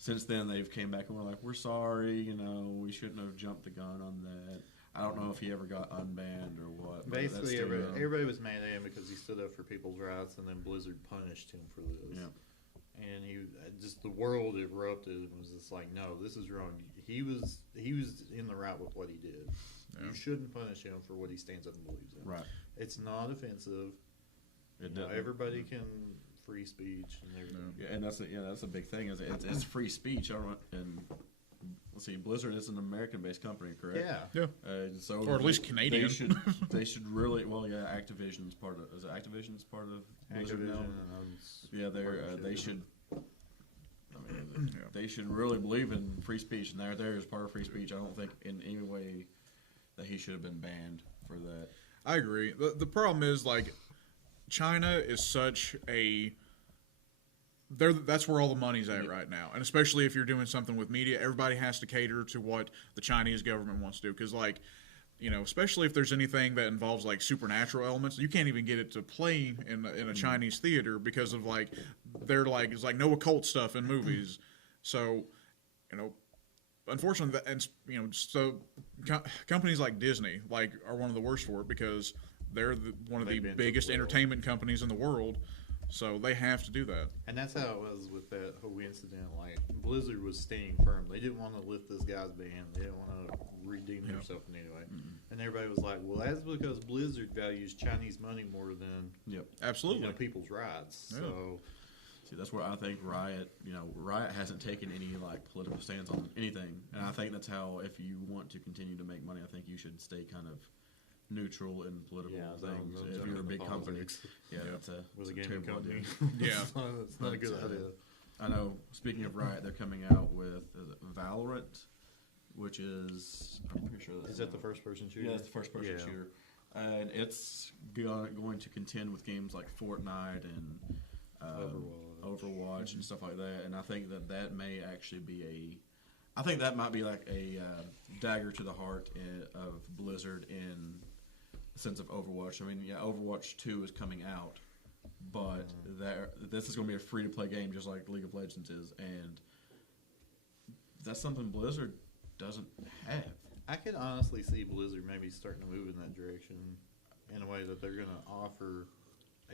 Since then, they've came back and we're like, we're sorry, we shouldn't have jumped the gun on that. I don't know if he ever got unbanned or what. but that's Basically, still, everybody was mad at him because he stood up for people's rights, and then Blizzard punished him for this. Yeah. And the world erupted and was just like, no, this is wrong. He was in the right with what he did. Yeah. You shouldn't punish him for what he stands up and believes in. Right. It's not offensive. doesn't- Everybody can free speech and everything. Yeah, and that's a big thing. Is it's free speech. I don't know, and let's see, Blizzard is an American-based company, correct? Yeah. Yeah. So Or at least Canadian. They should really. Well, yeah, Activision's part of. Is it Activision's part of Blizzard now? Yeah, they should. I mean, they should really believe in free speech, and they're there as part of free speech. I don't think in any way that he should have been banned for that. I agree. The problem is China is such a that's where all the money's at right now, and especially if you're doing something with media, everybody has to cater to what the Chinese government wants to do. Because, like, especially if there's anything that involves like supernatural elements, you can't even get it to play in a Chinese theater because of like they're like it's like no occult stuff in movies. So, unfortunately, companies like Disney are one of the worst for it because they're one of the biggest entertainment companies in the world. So they have to do that. And that's how it was with that whole incident. Like, Blizzard was staying firm. They didn't want to lift this guy's ban. They didn't want to redeem themselves in any way. Mm-hmm. And everybody was like, well, that's because Blizzard values Chinese money more than absolutely people's rights. Yeah. So, see, that's where I think Riot hasn't taken any like political stance on anything. And I think that's how, if you want to continue to make money, I think you should stay kind of neutral in political things. If you're a big company, that's a gaming company. It's not a good idea. I know. Speaking of Riot, they're coming out with Valorant, which is I'm pretty sure that's is that the first person shooter? Yeah, it's the first person shooter, and it's going to contend with games like Fortnite and Overwatch and stuff like that. And I think that may actually be I think that might be like a dagger to the heart of Blizzard in sense of Overwatch. I mean, Overwatch 2 is coming out, but this is going to be a free-to-play game just like League of Legends is, and that's something Blizzard doesn't have. I could honestly see Blizzard maybe starting to move in that direction in a way that they're going to offer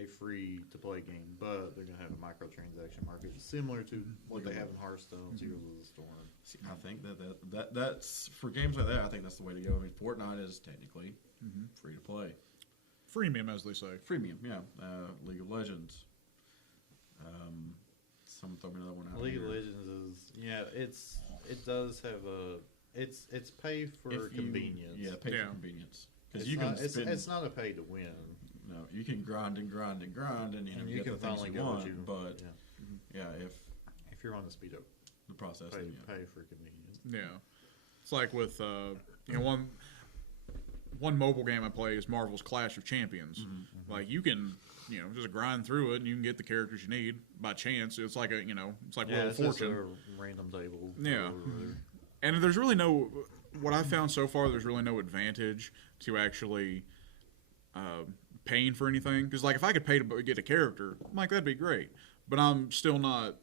a free-to-play game, but they're going to have a microtransaction market similar to what they have in Hearthstone, Heroes of the Storm. See, I think that's for games like that. I think that's the way to go. I mean, Fortnite is technically free to play, freemium, as they say. Freemium, yeah. League of Legends. Someone throw me another one out. League of Legends is it's pay for convenience. Pay for convenience. Because it's not a pay to win. No, you can grind and grind and grind, and you can finally get what you want. But if you're on the speed up the process, pay for convenience. Yeah, it's like with one mobile game I play is Marvel's Clash of Champions. Like you can just grind through it and you can get the characters you need by chance. It's like Wheel of Fortune, a random table. Yeah, and there's really what I found so far. There's really no advantage to actually paying for anything, because like if I could pay to get a character, I'm like, that'd be great, but I'm still not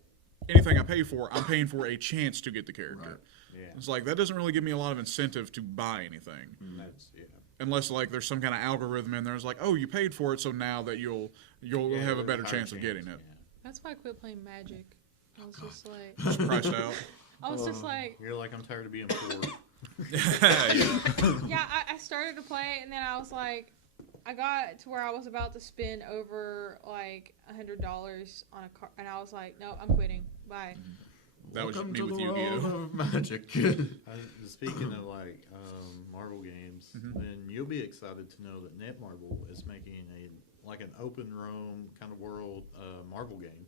anything I pay for. I'm paying for a chance to get the character. Right. Yeah, it's like that doesn't really give me a lot of incentive to buy anything. Unless like there's some kind of algorithm in there. It's like, oh, you paid for it, so now that you'll have a better chance of getting it. Yeah. That's why I quit playing Magic. I was just like just priced out. I was just like, you're like, I'm tired of being poor. I started to play, and then I was like, I got to where I was about to spend over like $100 on a car, and I was like, no, I'm quitting. Bye. That was Welcome me to with the Yu-Gi-Oh. world of Magic. Speaking of like Marvel games, then you'll be excited to know that Netmarble is making an open roam kind of world Marvel game.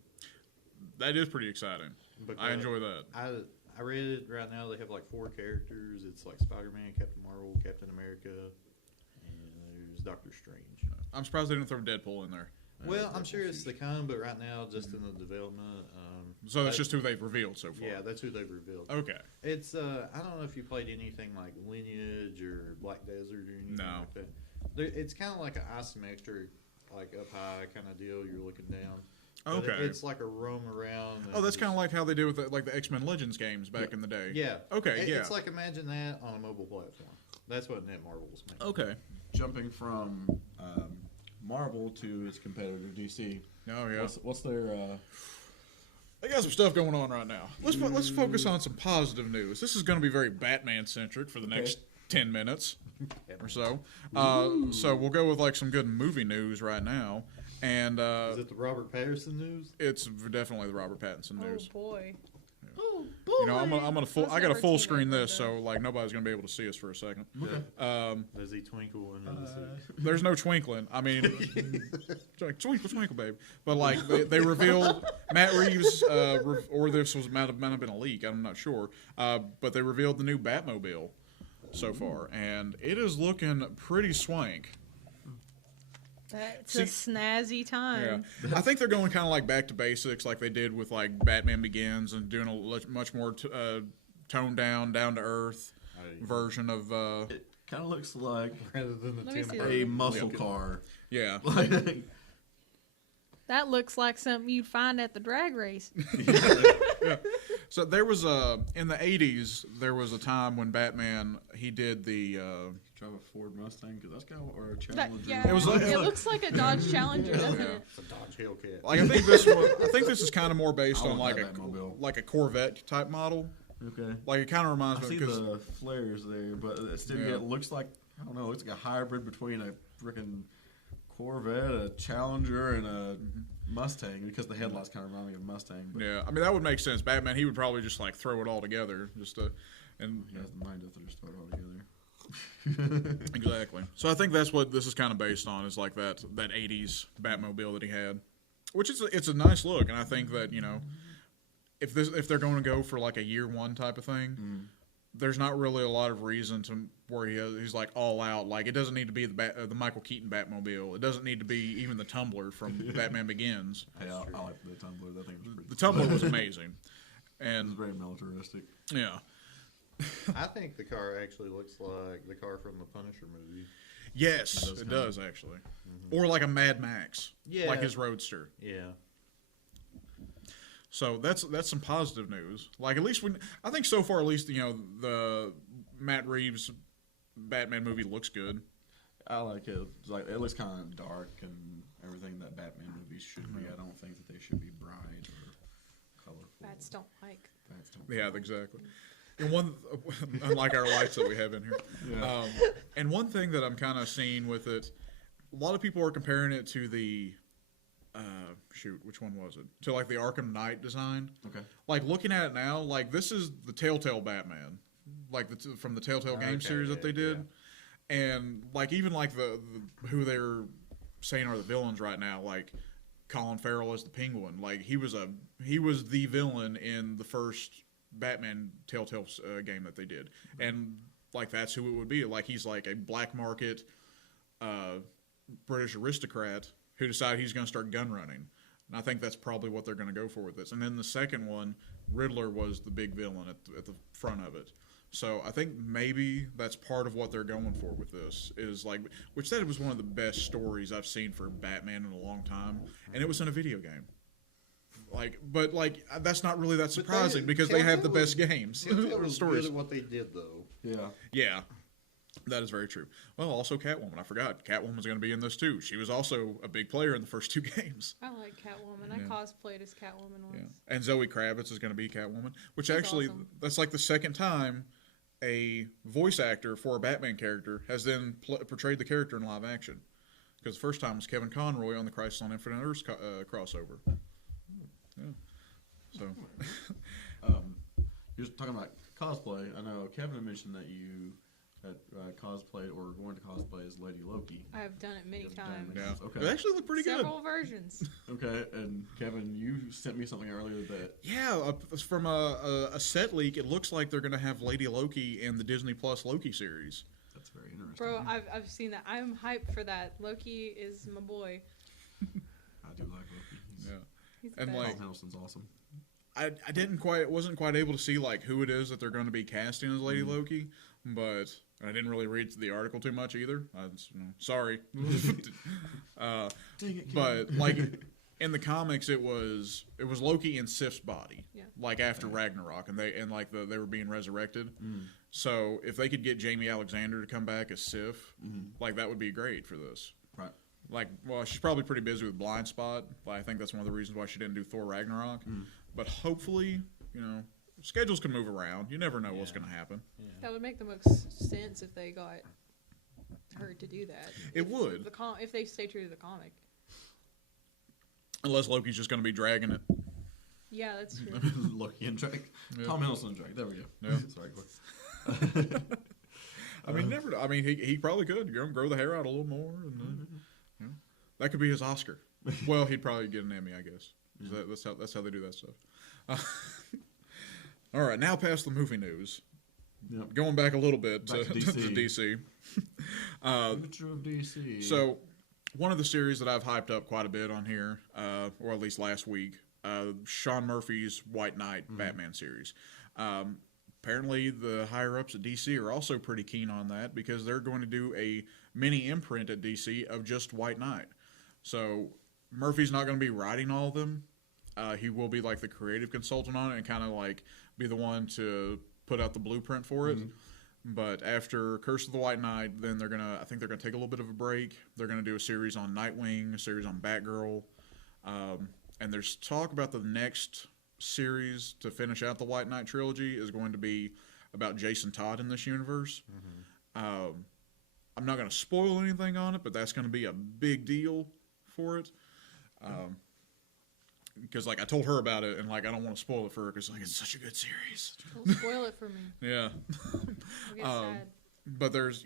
That is pretty exciting. I enjoy that. I read it right now. They have like 4 characters. It's like Spider-Man, Captain Marvel, Captain America, and there's Doctor Strange. I'm surprised they didn't throw Deadpool in there. Well, I'm sure it's to come, but right now, just in the development. So that's just who they've revealed so far. Yeah, that's who they've revealed. Okay. It's I don't know if you played anything like Lineage or Black Desert or anything like that. It's kind of like an isometric, like up high kind of deal. You're looking down. Okay. It's like a roam around. Oh, that's kind of like how they did with the X-Men Legends games back in the day. Yeah. Okay. It's like, imagine that on a mobile platform. That's what Netmarble was making. Okay. Jumping from Marvel to its competitor DC. Oh yeah. What's their? They got some stuff going on right now. Let's focus on some positive news. This is going to be very Batman centric for the next 10 minutes or so. So we'll go with like some good movie news right now. And is it the Robert Pattinson news? It's definitely the Robert Pattinson news. oh boy. Oh boy! I'm gonna I got to full screen this, so like nobody's gonna be able to see us for a second. Okay. Does he twinkle in the There's no twinkling. I mean, twinkle, twinkle, babe. But like they revealed Matt Reeves, or this might have been a leak. I'm not sure. But they revealed the new Batmobile so far, and it is looking pretty swank. That's a snazzy time. I think they're going kind of like back to basics, like they did with like Batman Begins, and doing a much more toned down to earth version of. It kind of looks like Rather than Let me see a muscle car. Yeah. That looks like something you'd find at the drag race. So there was in the 80s, there was a time when Batman, he did the Drive a Ford Mustang, because that's kind of, or a That, Challenger. yeah, it looks like a Dodge Challenger, doesn't it? It's a Dodge Hellcat. like I think this is kind of more based I on want like that Batmobile. like a Corvette type model. Okay. Like it kind of I reminds me see because the flares there, but it still Yeah. it looks like, I don't know, it looks like a hybrid between a freaking Corvette, a Challenger, and a Mustang, because the headlights kind of remind me of a Mustang. But yeah, I mean that would make sense. Batman, he would probably just like throw it all together, and he has the mind to just throw it all together. exactly. So I think that's what this is kind of based on, is like that 80s Batmobile that he had, which it's a nice look, and I think that, you know, if they're going to go for like a year one type of thing, there's not really a lot of reason to where he's like all out. Like it doesn't need to be the Michael Keaton Batmobile. It doesn't need to be even the Tumbler from Batman Begins. Hey, I like the Tumbler. That thing was pretty The Tumbler was amazing, It was and very militaristic. yeah. I think the car actually looks like the car from the Punisher movie. Yes, It it does does actually. Or like a Mad Max. Yeah. Like his Roadster. Yeah. So that's some positive news. Like at least I think so far, at least, you know, the Matt Reeves Batman movie looks good. I like it. It's like it looks kind of dark and everything that Batman movies should be. I don't think that they should be bright or colorful. Bats don't like. Bats don't. Yeah, exactly. And unlike our lights that we have in here. Yeah. And one thing that I'm kind of seeing with it, a lot of people are comparing it to the, which one was it? To like the Arkham Knight design. Okay. Like looking at it now, like this is the Telltale Batman, like from the Telltale game series that they did, and like even like the who they're saying are the villains right now, like Colin Farrell as the Penguin, like he was the villain in the first Batman Telltale game that they did, and like that's who it would be. Like he's like a black market British aristocrat who decided he's going to start gun running. And I think that's probably what they're going to go for with this. And then the second one, Riddler was the big villain at the front of it. So I think maybe that's part of what they're going for with this, is like, which said it was one of the best stories I've seen for Batman in a long time, and it was in a video game. Like, but like that's not really that surprising because they have the best games. It was stories. good at what they did, though. Yeah. Yeah, that is very true. Well, also Catwoman. I forgot. Catwoman's going to be in this too. She was also a big player in the first two games. I like Catwoman. I cosplayed as Catwoman once. Yeah. And Zoe Kravitz is going to be Catwoman, which She's actually, awesome. that's like the second time a voice actor for a Batman character has then portrayed the character in live action. Because the first time was Kevin Conroy on the Crisis on Infinite Earths crossover. Yeah. So, You're talking about cosplay. I know Kevin had mentioned that you had cosplayed or going to cosplay as Lady Loki. I have done it many times. yeah. Okay. It actually looked pretty Several good. versions. Okay, and Kevin, you sent me something earlier that Yeah, from a set leak, it looks like they're going to have Lady Loki in the Disney Plus Loki series. that's very interesting. Bro, I've seen that. I'm hyped for that. Loki is my boy. I do like Loki. Yeah. He's the And, best. like, Tom Hiddleston's awesome. I wasn't quite able to see like who it is that they're going to be casting as Lady Loki, but I didn't really read the article too much either. Sorry. Dang it, Kevin. But like in the comics, it was Loki in Sif's body, Yeah. like after Ragnarok, and they were being resurrected. So if they could get Jamie Alexander to come back as Sif, like that would be great for this. Right. Like, well, she's probably pretty busy with Blind Spot. But I think that's one of the reasons why she didn't do Thor Ragnarok. But hopefully, you know, schedules can move around. You never know what's going to happen. That would make the most sense if they got her to do that. It would. If they stay true to the comic. Unless Loki's just going to be dragging it. Yeah, that's true. Loki and Drake. Yeah. Tom Hiddleston and Drake. There we go. Yeah. Sorry, Glenn. I mean, never. I mean, he probably could grow the hair out a little more, and you know, that could be his Oscar. Well, he'd probably get an Emmy, I guess. That's how they do that stuff. All right, now past the movie news. Yep. Going back a little bit Back to to DC. DC. Future of DC. So, one of the series that I've hyped up quite a bit on here, or at least last week, Sean Murphy's White Knight Batman series. Apparently, the higher-ups at DC are also pretty keen on that because they're going to do a mini imprint at DC of just White Knight. So Murphy's not going to be writing all of them. He will be like the creative consultant on it and kind of like be the one to put out the blueprint for it. But after Curse of the White Knight, then I think they're gonna take a little bit of a break. They're gonna do a series on Nightwing, a series on Batgirl, and there's talk about the next series to finish out the White Knight trilogy is going to be about Jason Todd in this universe. I'm not going to spoil anything on it, but that's going to be a big deal for it. Because like I told her about it, and like I don't want to spoil it for her because like it's such a good series. Don't spoil it for me. Yeah. I'll get sad. But there's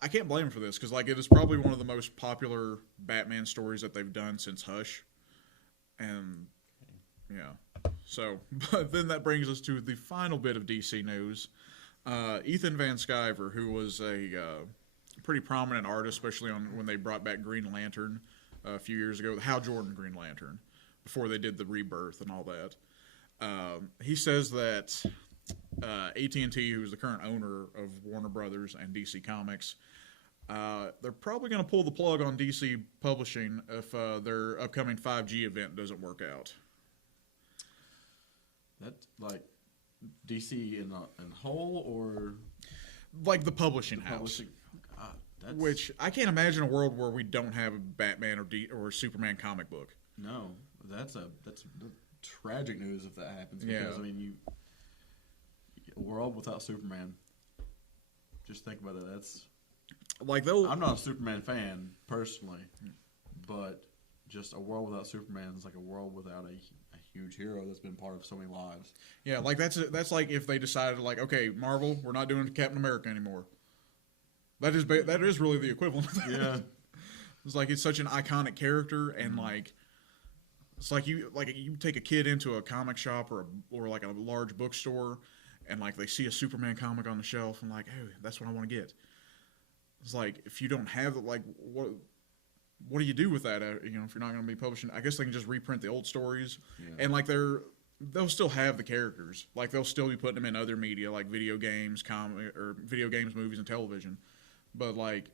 I can't blame him for this because like it is probably one of the most popular Batman stories that they've done since Hush, and yeah. So, but then that brings us to the final bit of DC news. Ethan Van Sciver, who was a pretty prominent artist, especially when they brought back Green Lantern a few years ago, the Hal Jordan Green Lantern, before they did the Rebirth and all that. He says that AT&T, who's the current owner of Warner Brothers and DC Comics, they're probably going to pull the plug on DC Publishing if their upcoming 5G event doesn't work out. That like DC in whole or Like the publishing house. publishing? God, that's, Which I can't imagine a world where we don't have a Batman or Superman comic book. no, that's tragic news if that happens. Yeah. Because I mean, a world without Superman. Just think about that. That's Like they'll I'm not a Superman fan personally, but just a world without Superman is like a world without a huge hero that's been part of so many lives. Yeah, like that's like if they decided like, okay, Marvel, we're not doing Captain America anymore. That is really the equivalent of that. Yeah. It's like it's such an iconic character, and like it's like you take a kid into a comic shop or like a large bookstore, and like they see a Superman comic on the shelf and like, hey, that's what I want to get. It's like if you don't have it, like what do you do with that? If you're not going to be publishing, I guess they can just reprint the old stories, and like they'll still have the characters. Like they'll still be putting them in other media, like video games, movies, and television. But like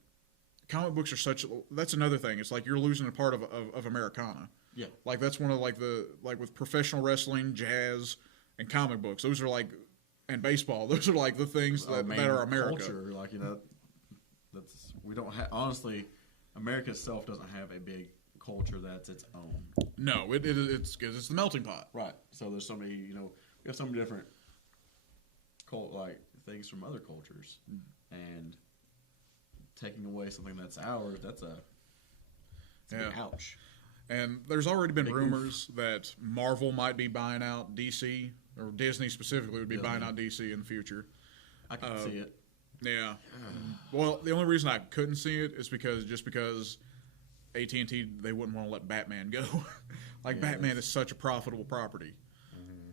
comic books are that's another thing. It's like you're losing a part of Americana. Yeah. Like that's one of with professional wrestling, jazz, and comic books. Those are like, and baseball. Those are like the things that are America. Culture, like that's we don't have honestly. America itself doesn't have a big culture that's its own. No, it's because it's the melting pot. Right. So there's so many, we have so many different things from other cultures, and taking away something that's ours, it's a big ouch. And there's already been Big rumors that Marvel might be buying out DC, or Disney specifically would be buying out DC in the future. I can see it. Yeah. Well, the only reason I couldn't see it is because AT&T, they wouldn't want to let Batman go. Batman is such a profitable property.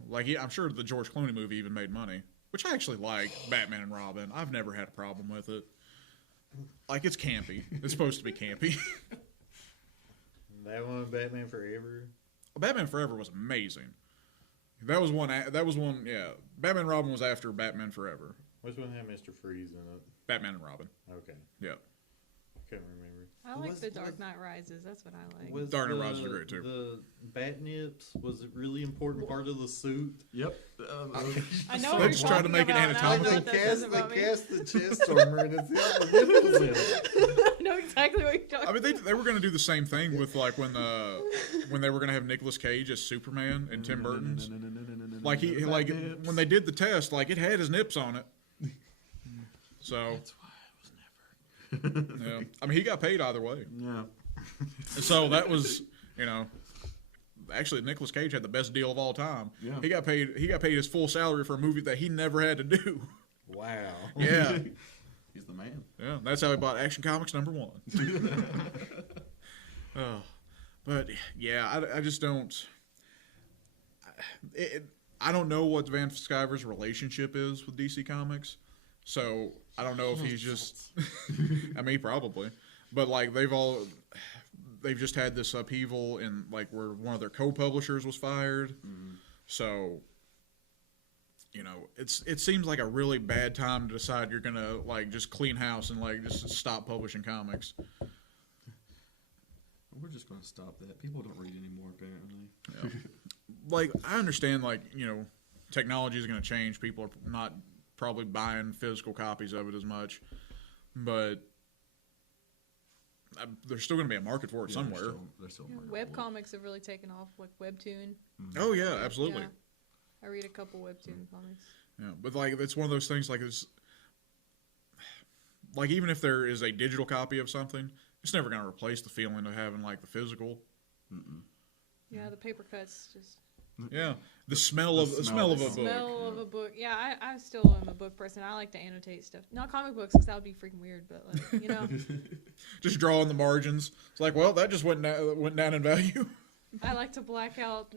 Like I'm sure the George Clooney movie even made money, which I actually like. Batman and Robin. I've never had a problem with it. Like it's campy. It's supposed to be campy. That one, Batman Forever. Batman Forever was amazing. That was one. Yeah. Batman and Robin was after Batman Forever. Which one had Mr. Freeze in it? Batman and Robin. Okay. Yeah. Couldn't remember. I like the Dark Knight Rises. That's what I like. Was Dark Knight Rises are great too. The bat nips was a really important part of the suit. Yep. I know Let's try to make it anatomical. They cast the chest armor and it's got the nipples in it. I know exactly what you're talking I mean, they were going to do the same thing with like when they were going to have Nicolas Cage as Superman and Tim Burton's. Like when they did the test, like it had his nips on it. So That's why I was never. yeah, I mean he got paid either way. Yeah. So that was actually Nicolas Cage had the best deal of all time. Yeah. He got paid his full salary for a movie that he never had to do. Wow. Yeah. He's the man. Yeah, that's how he bought Action Comics #1. But yeah, I just don't. I don't know what Van Sciver's relationship is with DC Comics, so I don't know if he's just. I mean, probably. But like they've just had this upheaval in like where one of their co-publishers was fired. So, you know, it seems like a really bad time to decide you're gonna like just clean house and like just stop publishing comics. We're just going to stop that. People don't read anymore, apparently. Yeah. Like, I understand, like, you know, technology is going to change. People are not probably buying physical copies of it as much. But there's still going to be a market for it somewhere. There's still a market Web for it. comics have really taken off, like Webtoon. Oh, yeah, absolutely. Yeah. I read a couple Webtoon comics. Yeah, but, like, it's one of those things, like, it's... Like, even if there is a digital copy of something, it's never going to replace the feeling of having, like, the physical. Yeah, the paper cuts just... Yeah, the smell of a book. Smell of a book. Yeah, I still am a book person. I like to annotate stuff. Not comic books, because that would be freaking weird, but, like, you know. Just draw on the margins. It's like, well, that just went down in value. I like to black out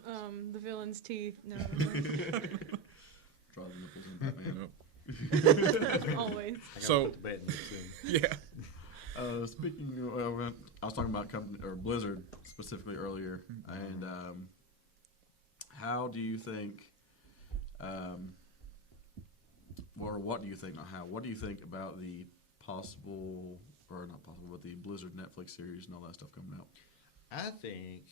the villain's teeth. No. Draw the nipples in Batman. Always. I gotta So- put the bad news in. Yeah. Speaking of, I was talking about Blizzard specifically earlier, and how do you think, or what do you think, not how, what do you think about the possible, or not possible, but the Blizzard Netflix series and all that stuff coming out? I think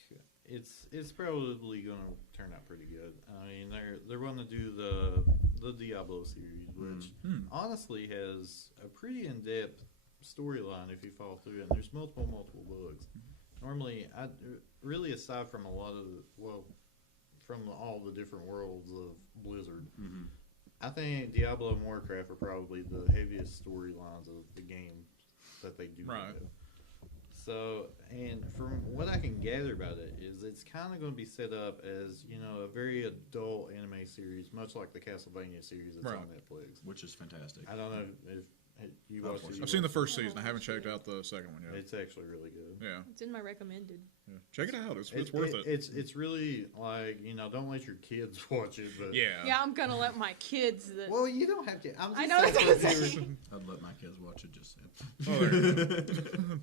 it's probably going to turn out pretty good. I mean, they're going to do the Diablo series, which honestly has a pretty in-depth storyline if you follow through it. And there's multiple books. Normally, really aside from a lot of from all the different worlds of Blizzard, I think Diablo and Warcraft are probably the heaviest storylines of the game that they do. Right. Have. So, and from what I can gather about it, is it's kind of going to be set up as, you know, a very adult anime series, much like the Castlevania series that's on Netflix. Which is fantastic. I don't know if you watched it. I've seen the first season. I haven't checked out the second one yet. It's actually really good. Yeah. It's in my recommended. Yeah. Check it out. It's worth it. It's really like, you know, don't let your kids watch it. But Yeah, I'm going to let my kids... Well, you don't have to. I know what I'm saying. I'd let my kids watch it, just saying. Oh, there you go.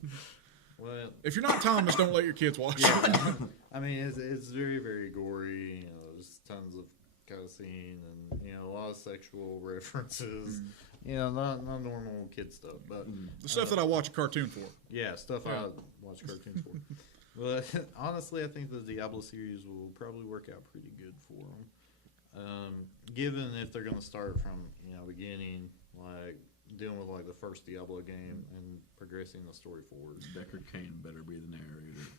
Well, If you're not Thomas, don't let your kids watch it. I mean, it's very, very gory. You know, there's tons of cussing and, you know, a lot of sexual references. You know, not normal kid stuff, but The stuff that I watch a cartoon for. yeah, stuff I watch cartoons for. But honestly, I think the Diablo series will probably work out pretty good for them. Given if they're going to start from, you know, beginning, like dealing with like the first Diablo game and progressing the story forward. Deckard Cain better be the narrator.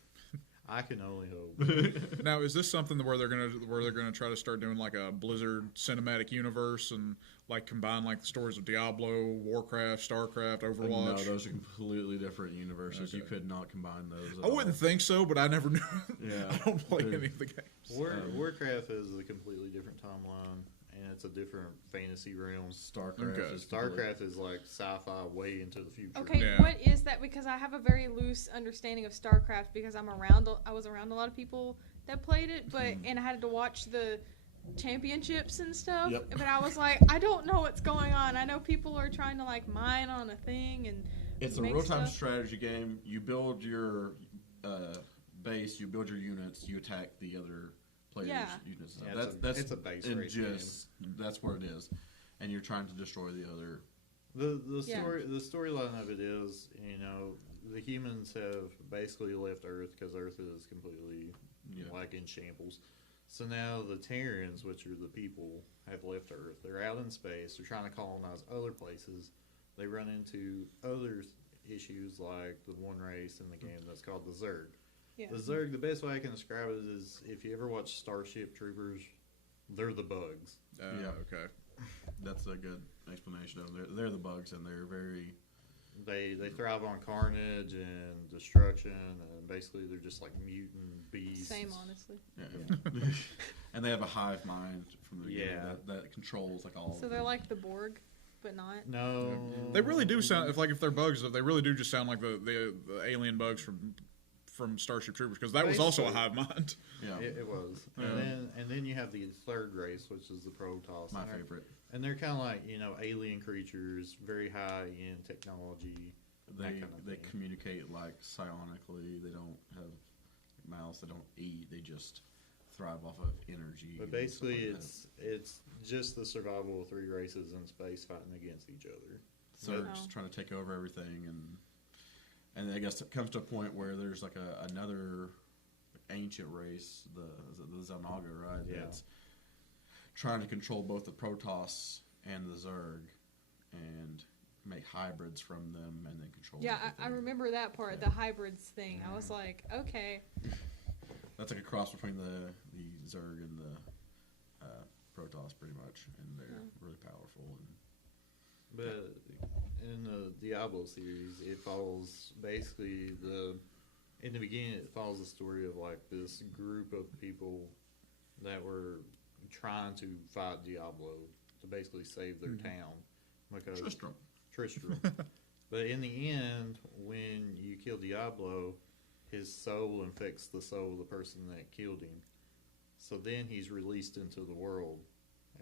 I can only hope. Now, is this something where they're gonna try to start doing like a Blizzard cinematic universe and like combine like the stories of Diablo, Warcraft, Starcraft, Overwatch? No, those are completely different universes. Okay. You could not combine those. I wouldn't think so, but I never knew. Yeah. I don't play They're- any of the games. Warcraft is a completely different timeline, and it's a different fantasy realm. StarCraft. Okay. StarCraft is like sci-fi way into the future. Okay, Yeah. what is that? Because I have a very loose understanding of StarCraft because I was around a lot of people that played it, but and I had to watch the championships and stuff. Yep. But I was like, I don't know what's going on. I know people are trying to like mine on a thing and It's a make real-time stuff. strategy game. You build your base, you build your units, you attack the other players' Yeah. units. Yeah, it's a base and race just that's what it is, and you're trying to destroy the other. The Yeah. storyline of it is, you know, the humans have basically left Earth because Earth is completely like in shambles. So now the Terrans, which are the people, have left Earth. They're out in space. They're trying to colonize other places. They run into other issues like the one race in the game that's called the Zerg. Yeah. The Zerg, the best way I can describe it is if you ever watch Starship Troopers, they're the bugs. Yeah. Okay. That's a good explanation of them. They're the bugs, and they're very. They thrive on carnage and destruction, and basically they're just like mutant beasts. Same, honestly. Yeah. And they have a hive mind from the beginning Yeah. that controls like all. So of they're them. like the Borg, but not. No, They really do sound if they're bugs. They really do just sound like the alien bugs from Starship Troopers because that was also a hive mind. Yeah. It was. Yeah. And then you have the third race, which is the Protoss. My favorite. And they're kind of like, you know, alien creatures, very high in technology. They kind of they thing. communicate like psionically. They don't have mouths. They don't eat. They just thrive off of energy. But and basically, stuff it's just the survival of three races in space fighting against each other. like that. Oh. Zerg's trying to take over everything, and I guess it comes to a point where there's like another ancient race, the Zanaga, right? Yeah. That's trying to control both the Protoss and the Zerg, and make hybrids from them, and then control. Yeah, I everything. remember that part, Yeah. the hybrids thing. I was like, okay. That's like a cross between the Zerg and the Protoss, pretty much, and they're really powerful. And But in the Diablo series, it follows basically in the beginning, it follows the story of like this group of people that were trying to fight Diablo to basically save their town. Because Tristram. But in the end, when you kill Diablo, his soul infects the soul of the person that killed him. So then he's released into the world,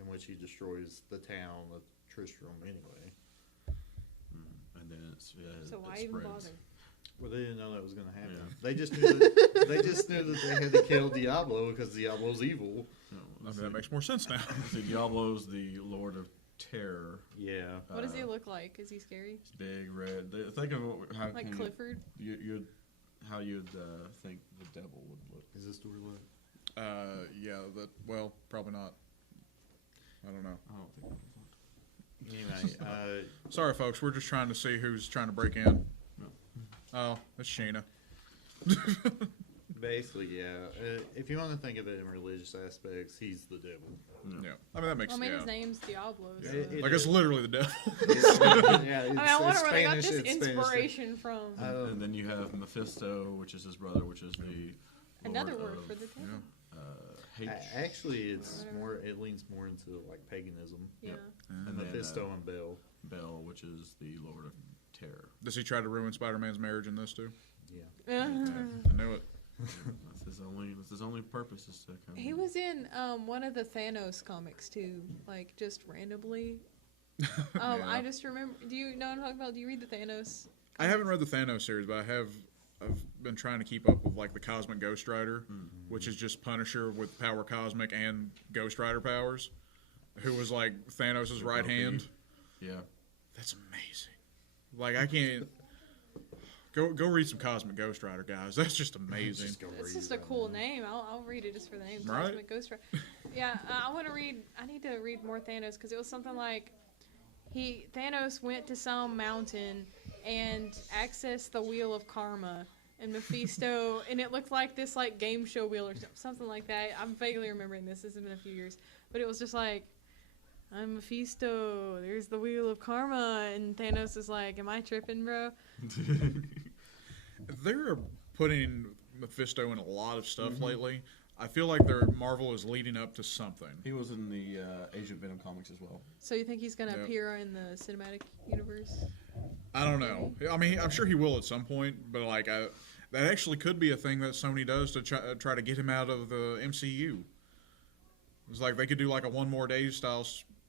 in which he destroys the town of Tristram anyway. and then it's So it why even spreads. bother? Well, they didn't know that was going to happen. Yeah. They just knew that they had to kill Diablo because Diablo's evil. I mean, that makes more sense now. See, Diablo's the Lord of Terror. Yeah. What does he look like? Is he scary? It's big, red. Think of how Like Clifford? how you'd think the devil would look. Is this door locked? Yeah, well, probably not. I don't know. I don't think. Anyway, Sorry, folks. We're just trying to see who's trying to break in. No. Oh, it's Sheena. basically, yeah. If you want to think of it in religious aspects, he's the devil. Yeah. I mean, that makes Well, I mean, sense. his name's Diablo. So. Like, it's literally the devil. Yeah, I mean, I wonder it's where they got Spanish, this it's Spanish. inspiration from. And then you have Mephisto, which is his brother, which is the Another Lord word of, for the devil. hate. Actually, it's Whatever. more. It leans more into like paganism. Yeah. And then, Mephisto and Bel. Bel, which is the Lord of Terror. Does he try to ruin Spider-Man's marriage in this too? Yeah. I knew it. That's his only purpose is to kind of. He was in one of the Thanos comics too, like just randomly. Yeah. I just remember. Do you know what I'm talking about? Do you read the Thanos? I haven't read the Thanos series, but I've been trying to keep up with like the Cosmic Ghost Rider, which is just Punisher with power cosmic and Ghost Rider powers, who was like Thanos' right hand. Yeah. That's amazing. Like, I can't go read some Cosmic Ghost Rider, guys. That's just amazing. It's just a cool name. I'll read it just for the name. Right. Cosmic Ghost Rider. Yeah, I want to read. I need to read more Thanos because it was something like Thanos went to some mountain and accessed the wheel of karma. And Mephisto, and it looked like this like game show wheel or something like that. I'm vaguely remembering this. This has been a few years, but it was just like, I'm Mephisto. There's the wheel of karma, and Thanos is like, "Am I tripping, bro?" They're putting Mephisto in a lot of stuff lately. I feel like Marvel is leading up to something. He was in the Age of Venom comics as well. So you think he's gonna Yep. appear in the cinematic universe? I don't know. I mean, I'm sure he will at some point, but like, that actually could be a thing that Sony does to try to get him out of the MCU. It's like they could do like a One More Day style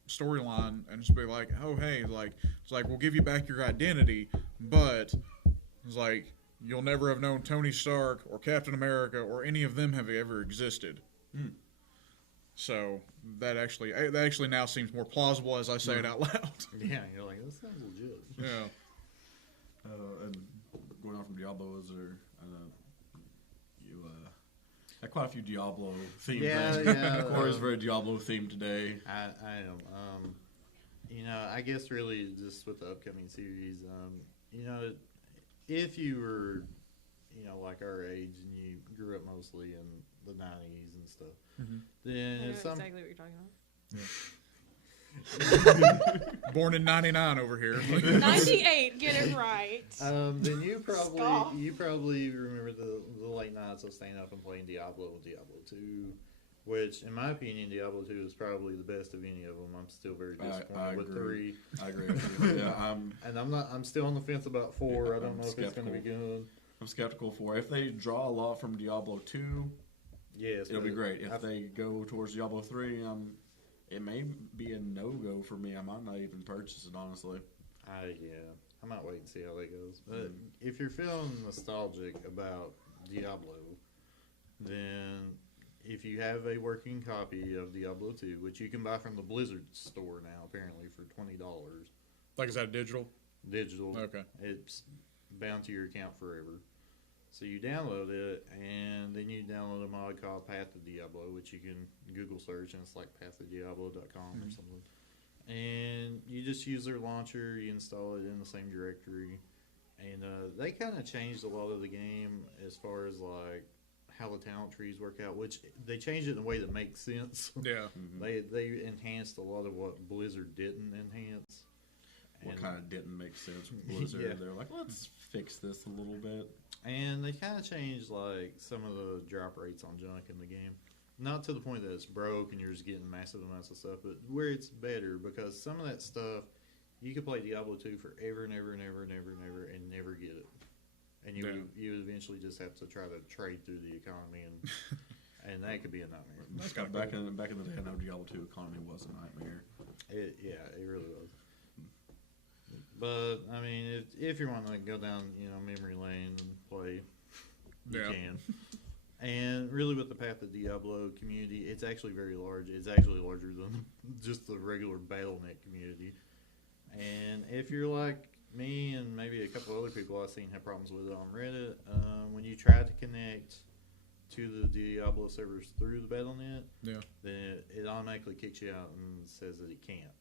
storyline and just be like, oh hey, like it's like we'll give you back your identity, but it's like you'll never have known Tony Stark or Captain America or any of them have ever existed. So that actually now seems more plausible as I say it out loud. Yeah, you're like, that sounds legit. Yeah. And going on from Diablo, is there? I know you had quite a few Diablo themed Yeah, things. yeah, Corey's very Diablo themed today. I am. I guess really just with the upcoming series, if you were, like our age and you grew up mostly in the 90s and stuff, I then know it's some. exactly what you're talking about. Born in '99 over here. 98, get it right. Then you Scoff. probably remember the late nights of staying up and playing Diablo 2, which in my opinion Diablo 2 is probably the best of any of them. I'm still very disappointed I with agree. 3, I agree with you. Yeah, and I'm still on the fence about 4. I don't I'm know if it's going to be good. I'm skeptical for if they draw a lot from Diablo 2, Yes, it'll be but great. If they go towards Diablo 3, it may be a no-go for me. I might not even purchase it, honestly. I I might wait and see how that goes. But if you're feeling nostalgic about Diablo, then if you have a working copy of Diablo 2, which you can buy from the Blizzard store now, apparently for $20 Like, is that digital? digital, Okay. it's bound to your account forever. So you download it, and then you download a mod called Path of Diablo, which you can Google search, and it's like pathofdiablo.com or something. And you just use their launcher, you install it in the same directory, and they kind of changed a lot of the game as far as like how the talent trees work out, which they changed it in a way that makes sense. Yeah. They enhanced a lot of what Blizzard didn't enhance. What And- kind of didn't make sense with Blizzard? Yeah. They're like, let's fix this a little bit. And they kind of changed like some of the drop rates on junk in the game. Not to the point that it's broke and you're just getting massive amounts of stuff, but where it's better because some of that stuff you could play Diablo 2 forever and ever and ever and ever and ever and never get it. And you would eventually just have to try to trade through the economy and that could be a nightmare. That's kind of Back in the day, I know Diablo 2 economy was a nightmare. It really was. But I mean, if you want to go down, memory lane and play, you can. And really, with the Path of Diablo community, it's actually very large. It's actually larger than just the regular BattleNet community. And if you're like me and maybe a couple other people I've seen have problems with it on Reddit, when you try to connect to the Diablo servers through the BattleNet, then it automatically kicks you out and says that it can't.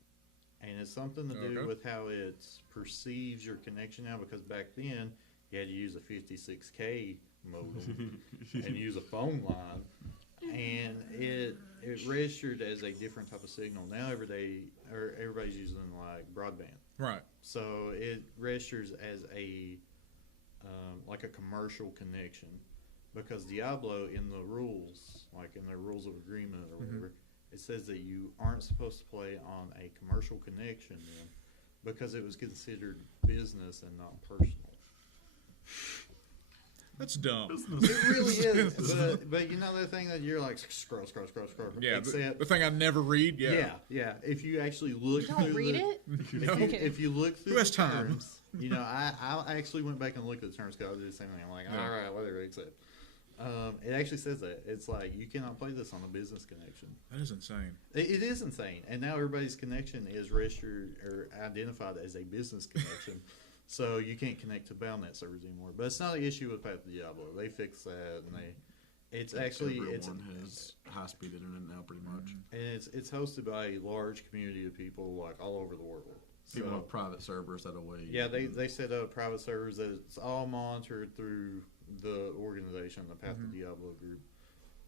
And it's something to do with how it perceives your connection now, because back then you had to use a 56K modem and use a phone line, and it registered as a different type of signal. Now everybody's using like broadband, right? So it registers as a like a commercial connection, because Diablo in the rules, like in their rules of agreement or whatever, it says that you aren't supposed to play on a commercial connection then, because it was considered business and not personal. That's dumb. It really is. But you know that thing that you're like, scroll. Yeah, Except, the thing I never read. yeah. If you actually look You don't through read it? If you look through Who has the time? terms, I actually went back and looked at the terms because I did the same thing. I'm like, all right, whatever, accept. It actually says that. It's like, you cannot play this on a business connection. That is insane. It is insane. And now everybody's connection is registered or identified as a business connection. So you can't connect to BattleNet servers anymore. But it's not an issue with Path of Diablo. They fixed that, and Everyone has high-speed internet now, pretty much. and it's hosted by a large community of people like all over the world. People So, have private servers that way. yeah, they set up private servers that it's all monitored through the organization, the Path of Diablo group,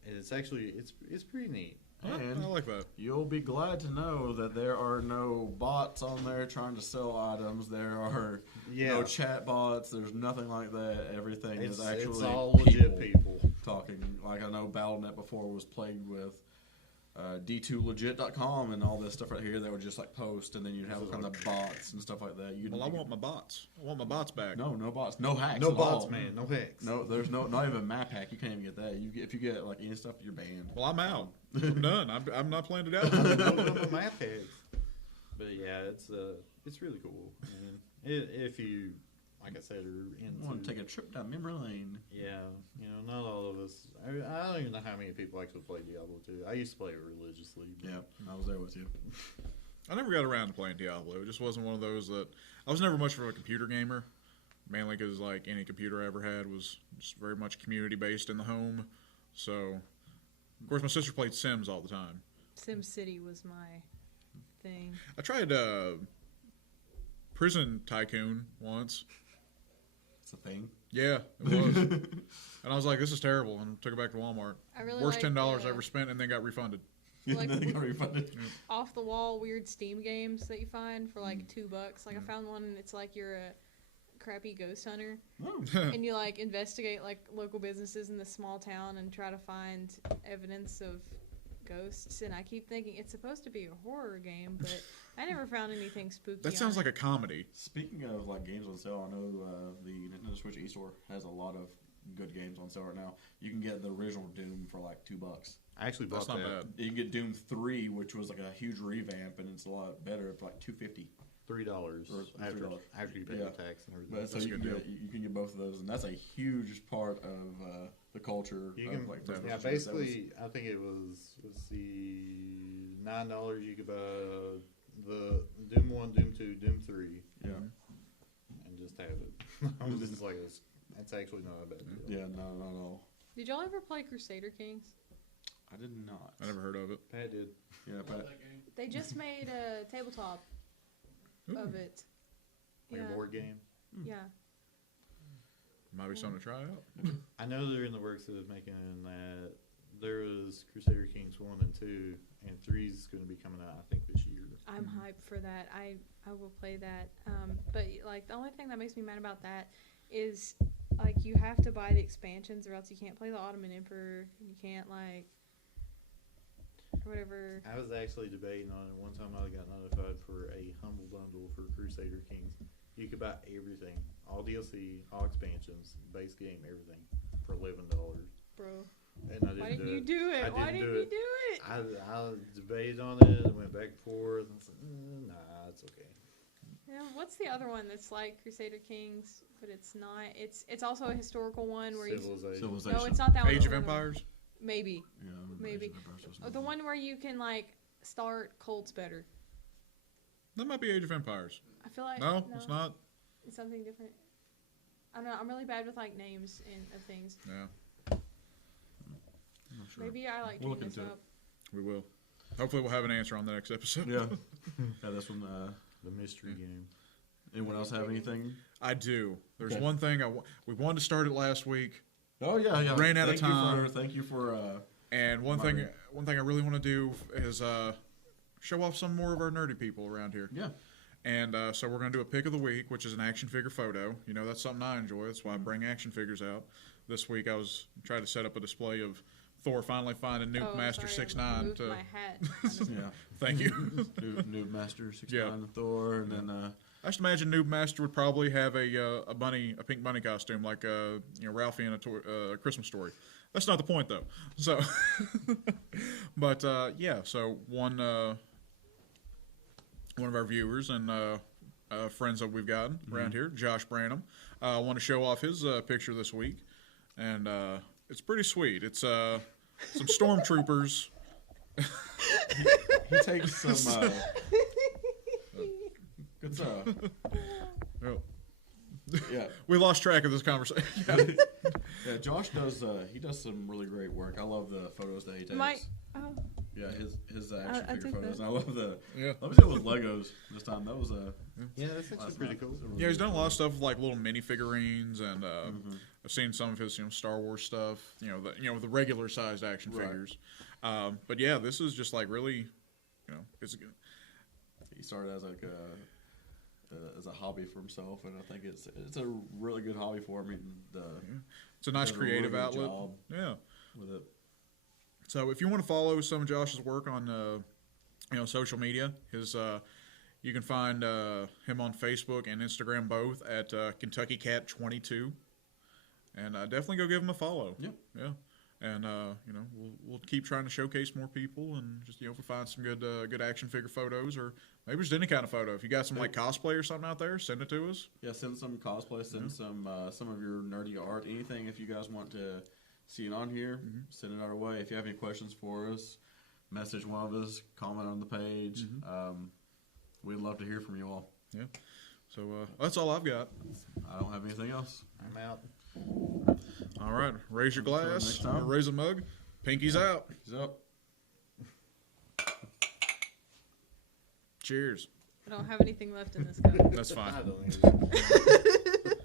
and it's actually it's pretty neat. And I like that. you'll be glad to know that there are no bots on there trying to sell items. There are no chat bots. There's nothing like that. Everything is actually it's all legit people talking. Like, I know BattleNet before was plagued with D2legit.com and all this stuff right here that would just like post, and then you'd have all kinds of bots and stuff like that. Well, I want my bots. I want my bots back. no bots, no hacks, no at bots, all. man, no hacks. No, there's not even a map hack. You can't even get that. If you get like any stuff, you're banned. Well, I'm out. I'm done. I'm not playing it out. no map hacks. But yeah, it's really cool. I mean, if you, like I said, are I want into to take a trip down memory lane. yeah, not all of us. I don't even know how many people actually play Diablo 2. I used to play it religiously. But Yeah, I was there with you. I never got around to playing Diablo. It just wasn't one of those that I was never much of a computer gamer, mainly because like any computer I ever had was just very much community based in the home. So, of course, my sister played Sims all the time. SimCity was my thing. I tried Prison Tycoon once. It's a thing. Yeah, it was. And I was like, this is terrible, and took it back to Walmart. I really Worst like $10 I the- ever spent, and then got refunded. Like- Then they got refunded. Off the wall weird Steam games that you find for like $2. Like I found one and it's like you're a crappy ghost hunter Oh. and you like investigate like local businesses in this small town and try to find evidence of ghosts, and I keep thinking it's supposed to be a horror game, but I never found anything spooky. That sounds like a comedy. Speaking of like games on sale, I know the Nintendo Switch eStore has a lot of good games on sale right now. You can get the original Doom for like $2. I actually bought That's not that. bad. You can get Doom 3, which was like a huge revamp, and it's a lot better for like $2.50. $3 $3. after you pay Yeah. the tax and everything. But so you can get both of those, and that's a huge part of the culture. You of, can, like, yeah, basically, I think it was, let's see, $9 you could buy the Doom 1, Doom 2, Doom 3, yeah, and just have it. I'm just like, that's actually not a bad deal. yeah, no, not at all. Did y'all ever play Crusader Kings? I did not. I never heard of it. Pat did. Yeah, but They just made a tabletop of it. Like Yeah. a board game. Yeah. Might be something to try out. I know they're in the works of making that. There was Crusader Kings 1 and 2, and 3 is going to be coming out, I think, this year. I'm hyped for that. I will play that. But like the only thing that makes me mad about that is like you have to buy the expansions or else you can't play the Ottoman Emperor and you can't like whatever. I was actually debating on it. One time I got notified for a humble bundle for Crusader Kings. You could buy everything, all DLC, all expansions, base game, everything, for $11. Bro, And I didn't why didn't do you it. do it? I Why didn't didn't do you it. do it? I debated on it and went back and forth. And said, nah, it's okay. Yeah, what's the other one that's like Crusader Kings, but it's not? It's also a historical one where you. Civilization. No, it's not that one. Age of the other one. Empires? Maybe. yeah, Maybe. The one where you can like start cults better. That might be Age of Empires. I feel like No, it's not. It's something different. I don't know. I'm really bad with like names and of things. Yeah, I'm not sure. Maybe I like We'll look changing this into it. up. we will. Hopefully, we'll have an answer on the next episode. Yeah, yeah, that's when. The mystery game. Anyone else have anything? I do. There's Okay. one thing we wanted to start it last week, Oh yeah, yeah. Ran out of time. Thank you for. and one Remember. thing I really want to do is show off some more of our nerdy people around here. Yeah. And so we're going to do a pick of the week, which is an action figure photo. You know, that's something I enjoy. That's why I bring action figures out. This week I was trying to set up a display of Thor finally finding Nuke Oh, Master sorry, 6'9". I moved to my hat. Yeah. Thank you. Noob Master 6'9", Yeah. Thor, and then I just imagine Noob Master would probably have a pink bunny costume like Ralphie in a Christmas Story. That's not the point though. So, but yeah. So one of our viewers and friends that we've gotten around here, Josh Branham, want to show off his picture this week, and it's pretty sweet. It's some stormtroopers. he takes some. Good stuff. Oh, Yeah, we lost track of this conversation. yeah. Josh does. He does some really great work. I love the photos that he takes. Oh, Yeah, his action I figure took photos. that. And I love the. Yeah. Let me see with Legos this time. That was Yeah, that's actually last pretty night. cool. Yeah, he's done a lot of stuff with like little mini figurines, and I've seen some of his Star Wars stuff. The regular sized action Right. figures. But yeah, this is just like really, it's He started as like as a hobby for himself, and I think it's a really good hobby for him. it's a nice Does a really creative good outlet. job. Yeah. With it. So if you want to follow some of Josh's work on social media, you can find him on Facebook and Instagram both at Kentucky Cat 22, and definitely go give him a follow. Yep. Yeah. And we'll keep trying to showcase more people, and just if we find some good action figure photos, or maybe just any kind of photo. If you got some like cosplay or something out there, send it to us. Yeah, send some cosplay, send some of your nerdy art, anything. If you guys want to see it on here, send it our way. If you have any questions for us, message one of us, comment on the page. We'd love to hear from you all. Yeah. So that's all I've got. I don't have anything else. I'm out. All right, raise your Until glass, next time. or raise a mug. Pinky's out. He's up. Cheers. I don't have anything left in this cup. That's fine. I don't even.